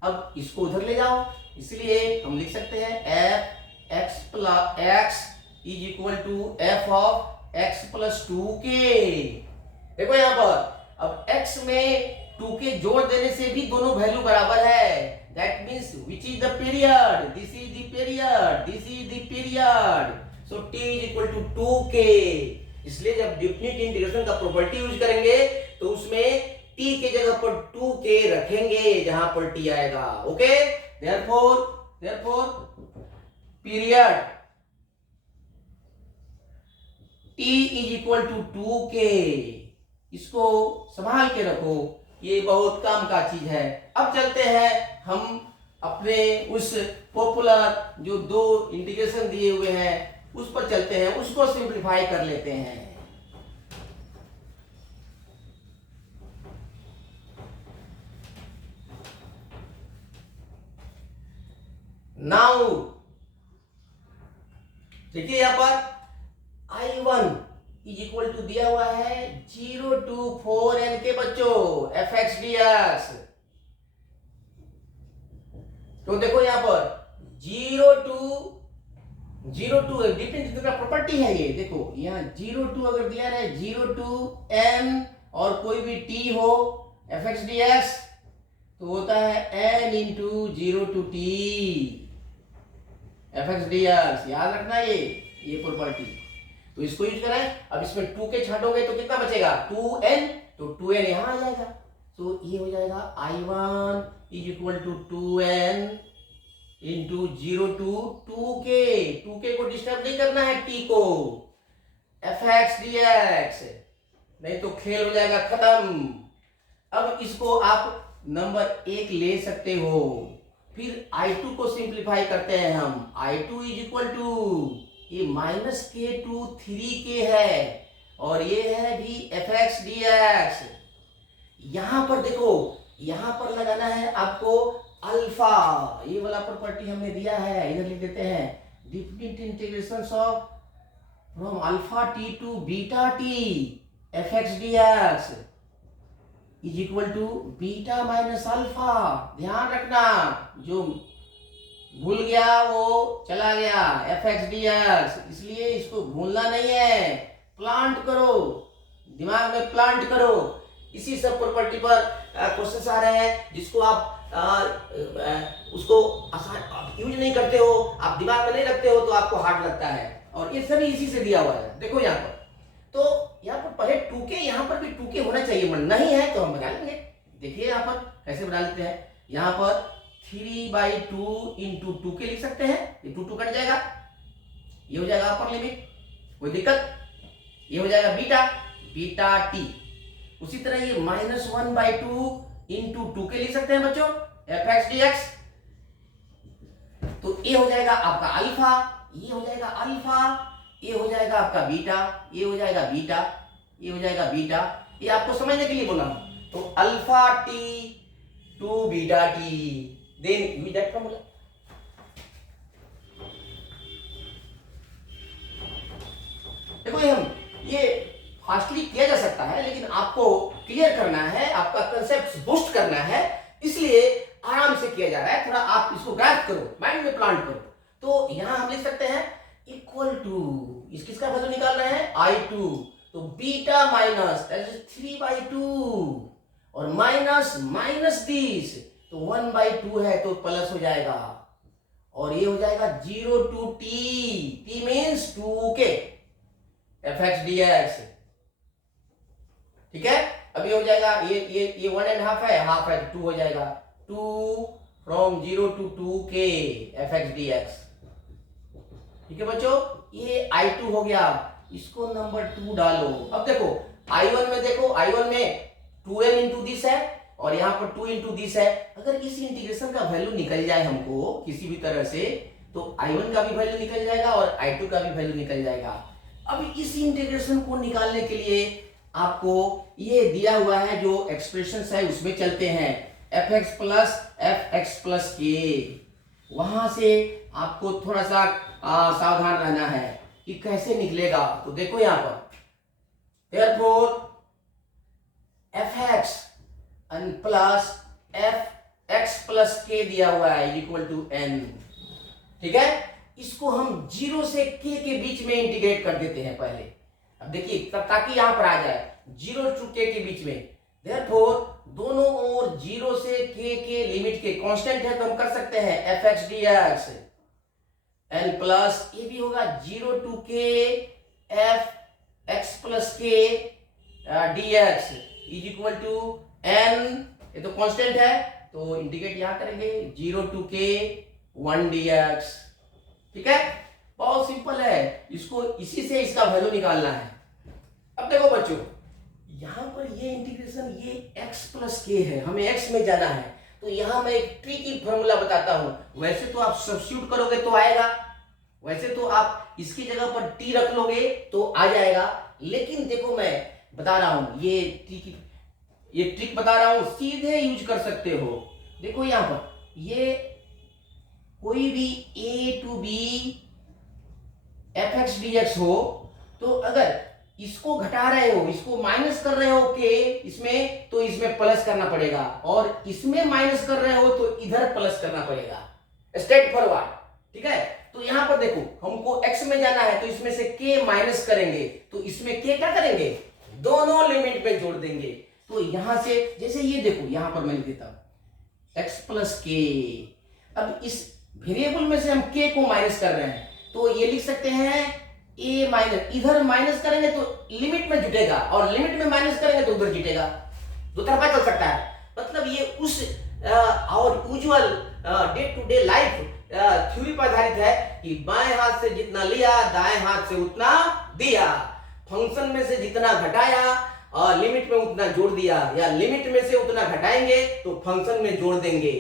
अब इसको उधर ले जाओ, इसलिए हम लिख सकते हैं f x plus x is equal to f of x plus 2k। देखो यहाँ पर अब x में 2k जोड़ देने से भी दोनों वैल्यू बराबर है, that means which is the period, this is the period, this is the period, so t is equal to 2k। इसलिए जब डेफिनेट इंटीग्रेशन का प्रॉपर्टी यूज करेंगे तो उसमें t के जगह पर 2k रखेंगे जहां पर t आएगा, okay. Therefore period t is equal to 2k, इसको संभाल के रखो, ये बहुत काम का चीज है। अब चलते हैं हम अपने उस पॉपुलर जो दो इंटीग्रेशन दिए हुए हैं उस पर चलते हैं, उसको सिंप्लीफाई कर लेते हैं। नाउ देखिए यहां पर I1 इज इक्वल टू दिया हुआ है 0 to 4n के बच्चों fx dx। तो देखो यहां पर 0 to डिपेंडेंट का प्रॉपर्टी है ये, देखो यहाँ 0 to अगर दिया है 0 to n और कोई भी t हो fx dx, तो होता है n into 0 to t fx dx, याद रखना ये प्रॉपर्टी। तो इसको यूज करें। अब इसमें 2k छाटोगे तो कितना बचेगा, 2n, तो 2n यहां आ जाएगा, तो ये हो जाएगा I1 is equal to 2n into 0 to 2k को डिस्टर्ब नहीं करना है t को, fx dx, नहीं तो खेल हो जाएगा खत्म। अब इसको आप नंबर 1 ले सकते हो, फिर I2 को सिंप्लीफाई करते हैं हम। I2 इज इक्वल टू ये माइनस के टू 3k है, और ये है भी fx dx। यहां पर देखो, यहां पर लगाना है आपको अल्फा, ये वाला प्रॉपर्टी हमने दिया है, इधर लिख देते हैं, different integrations of from alpha t to beta t fx dx। Is equal to beta minus alpha. ध्यान रखना, जो भूल गया वो चला गया, एफ एक्स डी एक्स, इसलिए इसको भूलना नहीं है, प्लांट करो, दिमाग में प्लांट करो। इसी सब प्रॉपर्टी पर क्वेश्चन आ रहे हैं जिसको आप उसको आसान यूज नहीं करते हो, आप दिमाग में नहीं रखते हो तो आपको हार्ड लगता है, और ये सभी इसी से दिया हुआ है। देखो यहाँ पर, तो यहाँ पर पहले 2k, यहाँ पर भी 2k होना चाहिए, मन नहीं है तो हम बना लेंगे। देखिए यहाँ पर कैसे बना लेते हैं, यहाँ पर 3/2 इंटू 2k लिख सकते हैं, ये 2 कट जाएगा, ये हो जाएगा अपर लिमिट, कोई दिक्कत, ये हो जाएगा बीटा, बीटा टी। उसी तरह ये -1/2 इंटू 2k लिख सकते हैं बच्चों, एफ एक्स डी एक्स, तो ये हो जाएगा आपका अल्फा, ये हो जाएगा अल्फा, ये हो जाएगा आपका बीटा, ये हो जाएगा बीटा, ये हो जाएगा बीटा, ये आपको समझने के लिए बोला। तो alpha T to beta T, then use that formula. देखो ये फास्टली किया जा सकता है, लेकिन आपको क्लियर करना है, आपका कंसेप्ट बूस्ट करना है, इसलिए आराम से किया जा रहा है। थोड़ा आप इसको ग्रैस्प करो, माइंड में प्लांट करो। तो यहां हम लिख सकते हैं इक्वल टू, इस किसका वैल्यू निकाल रहे हैं, I2, तो बीटा माइनस 3/2 और माइनस दिस, तो 1/2 है तो प्लस हो जाएगा, और ये हो जाएगा 0 to t means 2k F x d x. ठीक है, अब ये हो जाएगा, ये 1.5 है, हाफ है तो 2 हो जाएगा, 2 from 0 to 2k F x d x. ठीक है बच्चों, ये I2 हो गया, इसको नंबर 2 डालो। अब देखो I1 में, देखो I1 में 2n इंटू दिस है, और यहाँ पर 2 इंटू दिस है। अगर इस इंटीग्रेशन का वैल्यू निकल जाए हमको किसी भी तरह से, तो I1 का भी वैल्यू निकल जाएगा और I2 का भी वैल्यू निकल जाएगा। अब इस इंटीग्रेशन को निकालने के लिए आपको ये दिया हुआ है जो एक्सप्रेशन है उसमें चलते हैं, एफ एक्स प्लस के। वहां से आपको थोड़ा सा सावधान रहना है कि कैसे निकलेगा। तो देखो यहां पर, therefore F x plus F x plus के दिया हुआ है इक्वल टू एन। ठीक है, इसको हम 0 से k के बीच में इंटीग्रेट कर देते हैं पहले। अब देखिए, ताकि यहां पर आ जाए 0 to k के बीच में, therefore दोनों ओर 0 से k के लिमिट के कांस्टेंट है तो हम कर सकते हैं f x d x n plus, ये भी होगा 0 to k f x plus k d x is equal to n, ये तो कांस्टेंट है तो इंटीग्रेट यहां करेंगे 0 to k 1 dx। ठीक है, बहुत सिंपल है, इसको इसी से इसका वैल्यू निकालना है। अब देखो बच्चों, यहां पर ये इंटीग्रेशन, ये x प्लस के है, हमें x में जाना है, तो यहां मैं एक ट्रिकी फॉर्मूला बताता हूं। वैसे तो आप सब्स्टिट्यूट करोगे तो आएगा, वैसे तो आप इसकी जगह पर t रख लोगे तो आ जाएगा, लेकिन देखो मैं बता रहा हूं, ये ट्रिक बता रहा हूं, सीधे यूज कर सकते हो। देखो यहां पर ये कोई भी a to b F x d x हो, तो अगर इसको घटा रहे हो, इसको माइनस कर रहे हो के इसमें, तो इसमें प्लस करना पड़ेगा, और इसमें माइनस कर रहे हो तो इधर प्लस करना पड़ेगा, स्ट्रेट फॉरवर्ड। ठीक है, तो यहां पर देखो हमको x में जाना है तो इसमें से k माइनस करेंगे, तो इसमें k क्या करेंगे, दोनों लिमिट में जोड़ देंगे। तो यहां से जैसे ये देखो, यहां पर मैं लिख देता हूं x प्लस के। अब इस वेरिएबल में से हम k को माइनस कर रहे हैं, तो ये लिख सकते हैं a माइनस, इधर माइनस करेंगे तो लिमिट में जुटेगा, और लिमिट में माइनस करेंगे तो उधर जुटेगा, दो तरफा चल सकता है। मतलब ये उस और usual day to day life theory पर आधारित है कि बाएं हाथ से जितना लिया दाएं हाथ से उतना दिया, फंक्शन में से जितना घटाया और लिमिट में उतना जोड़ दिया, या लिमिट में से उतना घटाएंगे तो फंक्शन में जोड़ देंगे।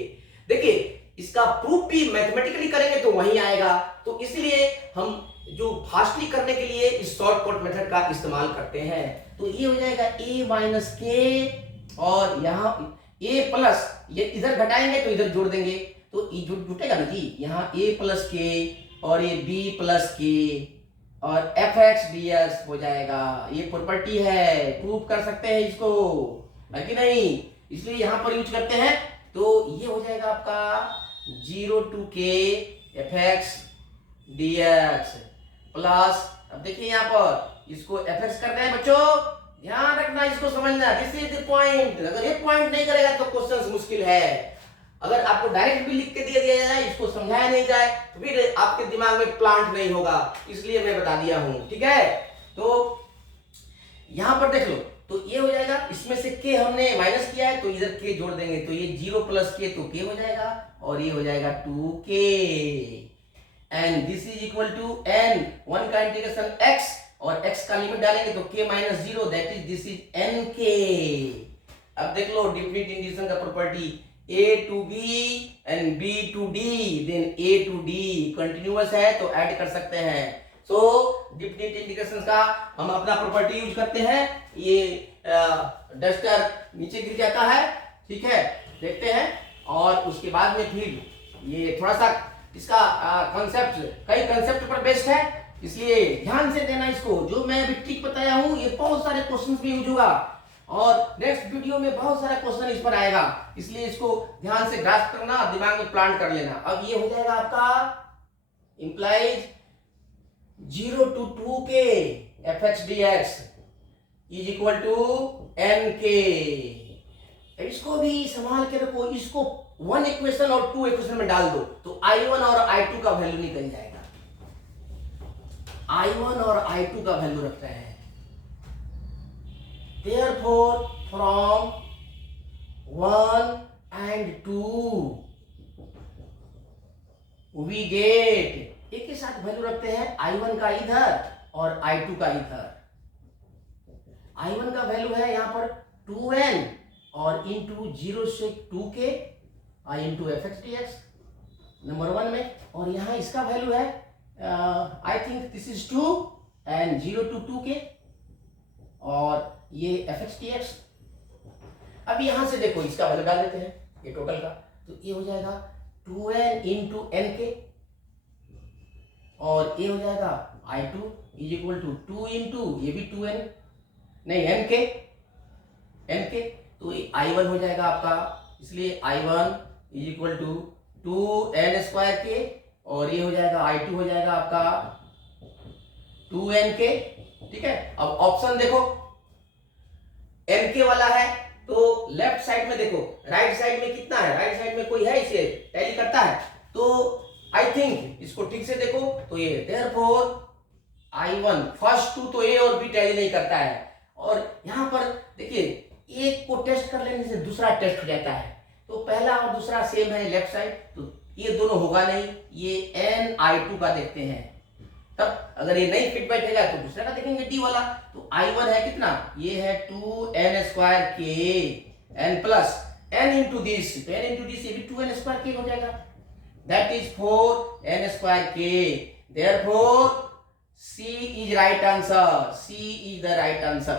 देखिए, इसका प्रूफ भी मैथमेटिकली करेंगे तो वही आएगा, तो इसलिए हम जो फास्टली करने के लिए इस शॉर्टकट मेथड का इस्तेमाल करते हैं। तो ये हो जाएगा a माइनस के, और यहाँ a प्लस, ये इधर घटाएंगे तो इधर जोड़ देंगे तो ये जुटेगा ना जी, यहाँ a प्लस के और ये b प्लस के और एफ एक्स डी एक्स हो जाएगा। ये प्रॉपर्टी है, प्रूफ कर सकते हैं इसको। है कि नहीं, इसलिए यहां पर यूज करते हैं। तो ये हो जाएगा आपका 0 to k fx dx plus, अब देखिए यहां पर इसको fx कर रहे हैं बच्चों, ध्यान रखना, इसको समझना, दिस इज द पॉइंट। अगर ये पॉइंट नहीं करेगा तो क्वेश्चन मुश्किल है। अगर आपको डायरेक्ट भी लिख के दिया जाए, इसको समझाया नहीं जाए, तो फिर आपके दिमाग में प्लांट नहीं होगा, इसलिए मैं बता दिया हूं, ठीक है। तो यहां पर देख लो, तो ये हो जाएगा, इसमें से k हमने माइनस किया है तो इधर k जोड़ देंगे, तो ये 0 प्लस k तो k हो जाएगा, और ये हो जाएगा 2k, and this is equal to n, 1 का इंटीग्रेशन x, और x का लिमिट डालेंगे तो k minus 0, that is this is nk। अब देख लो डिफिनिट इंटीग्रेशन का property, a to b and b to d, then a to d continuous है तो ऐड कर सकते हैं। सो डिफिनिट इंटीग्रेशन का हम अपना प्रॉपर्टी यूज करते हैं। ये डस्टर नीचे गिर जाता है, ठीक है, देखते हैं, और उसके बाद में फिर ये थोड़ा सा इसका कॉन्सेप्ट कई कॉन्सेप्ट पर बेस्ड है, इसलिए ध्यान से देना इसको। जो मैं अभी ट्रिक बताया हूं ये बहुत सारे क्वेश्चंस में यूज होगा, और नेक्स्ट वीडियो में बहुत सारा क्वेश्चन इस पर आएगा, इसलिए इसको ध्यान से ग्रास्प करना, दिमाग में प्लान कर लेना। अब ये हो जाएगा आपका implies 0 to 2k fx dx is equal to nk। इसको भी संभाल के रखो, इसको 1 इक्वेशन और 2 इक्वेशन में डाल दो तो i1 और i2 का वैल्यू निकल जाएगा। i1 और i2 का वैल्यू रखते हैं, therefore from 1 and 2 we get, एक के साथ वैल्यू रखते हैं i1 का इधर और i2 का इधर। i1 का वैल्यू है यहाँ पर 2n और इंटू 0 से 2k i into fx dx number 1 में, और यहाँ इसका वैल्यू है I think this is 2 and 0 to 2k और ये fx dx। अब यहाँ से देखो इसका वैल्यू डाल देते हैं ये टोटल का, तो ये हो जाएगा 2n इंटू nk, और ये हो जाएगा i2 is equal to 2 into ये भी 2n नहीं nk, तो i1 हो जाएगा आपका, इसलिए i1 is equal to 2n square के, और ये हो जाएगा i2 हो जाएगा आपका 2nk, ठीक है। अब ऑप्शन देखो nk वाला है तो लेफ्ट साइड में देखो, राइट साइड में कितना है, राइट साइड में कोई है इसे टैली करता है, तो आई थिंक इसको ठीक से देखो, तो ये देयरफॉर i1 फर्स्ट 2 तो a और b टैली नहीं करता है, और यहां पर देखिए एक को टेस्ट कर लेने से दूसरा टेस्ट हो जाता है, तो पहला और दूसरा सेम है लेफ्ट साइड, तो ये दोनों होगा नहीं, ये n i2 का देखते हैं, तब अगर ये नहीं फिट बैठेगा तो दूसरा का देखेंगे d वाला, तो i1 है कितना, ये है 2n square k n plus n into this, तो n इंटू दिस ये भी 2n स्क्वायर k हो जाएगा, that is 4n square k, therefore C is right answer, C is the right answer.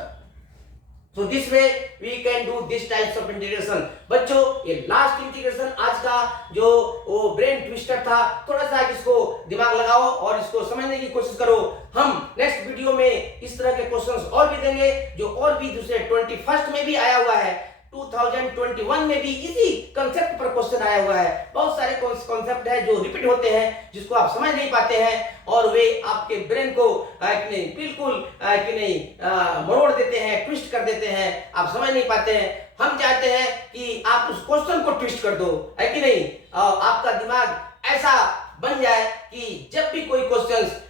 So this way we can do this types of integration. बच्चों ये लास्ट इंटीग्रेशन आज का जो वो ब्रेन ट्विस्टर था, थोड़ा सा इसको दिमाग लगाओ और इसको समझने की कोशिश करो। हम नेक्स्ट वीडियो में इस तरह के क्वेश्चंस और भी देंगे, जो और भी दूसरे 21st में भी आया हुआ है, 2021 में भी इसी कंसेप्ट पर क्वेश्चन आया हुआ है। बहुत सारे कॉन्सेप्ट है जो रिपीट होते हैं, जिसको आप समझ नहीं पाते हैं, और वे आपके ब्रेन को बिल्कुल मरोड़ देते हैं, ट्विस्ट कर देते हैं, आप समझ नहीं पाते हैं। हम चाहते हैं कि आप उस क्वेश्चन को ट्विस्ट कर दो, है कि नहीं, आपका दिमाग ऐसा बन जाए कि जब भी कोई क्वेश्चंस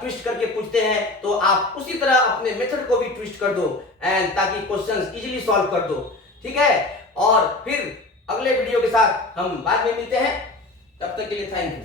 ट्विस्ट करके पूछते हैं तो आप उसी तरह अपने मेथड को भी ट्विस्ट कर दो, एंड ताकि क्वेश्चंस इजीली सॉल्व कर दो, ठीक है। और फिर अगले वीडियो के साथ हम बाद में मिलते हैं, तब तक के लिए थैंक यू।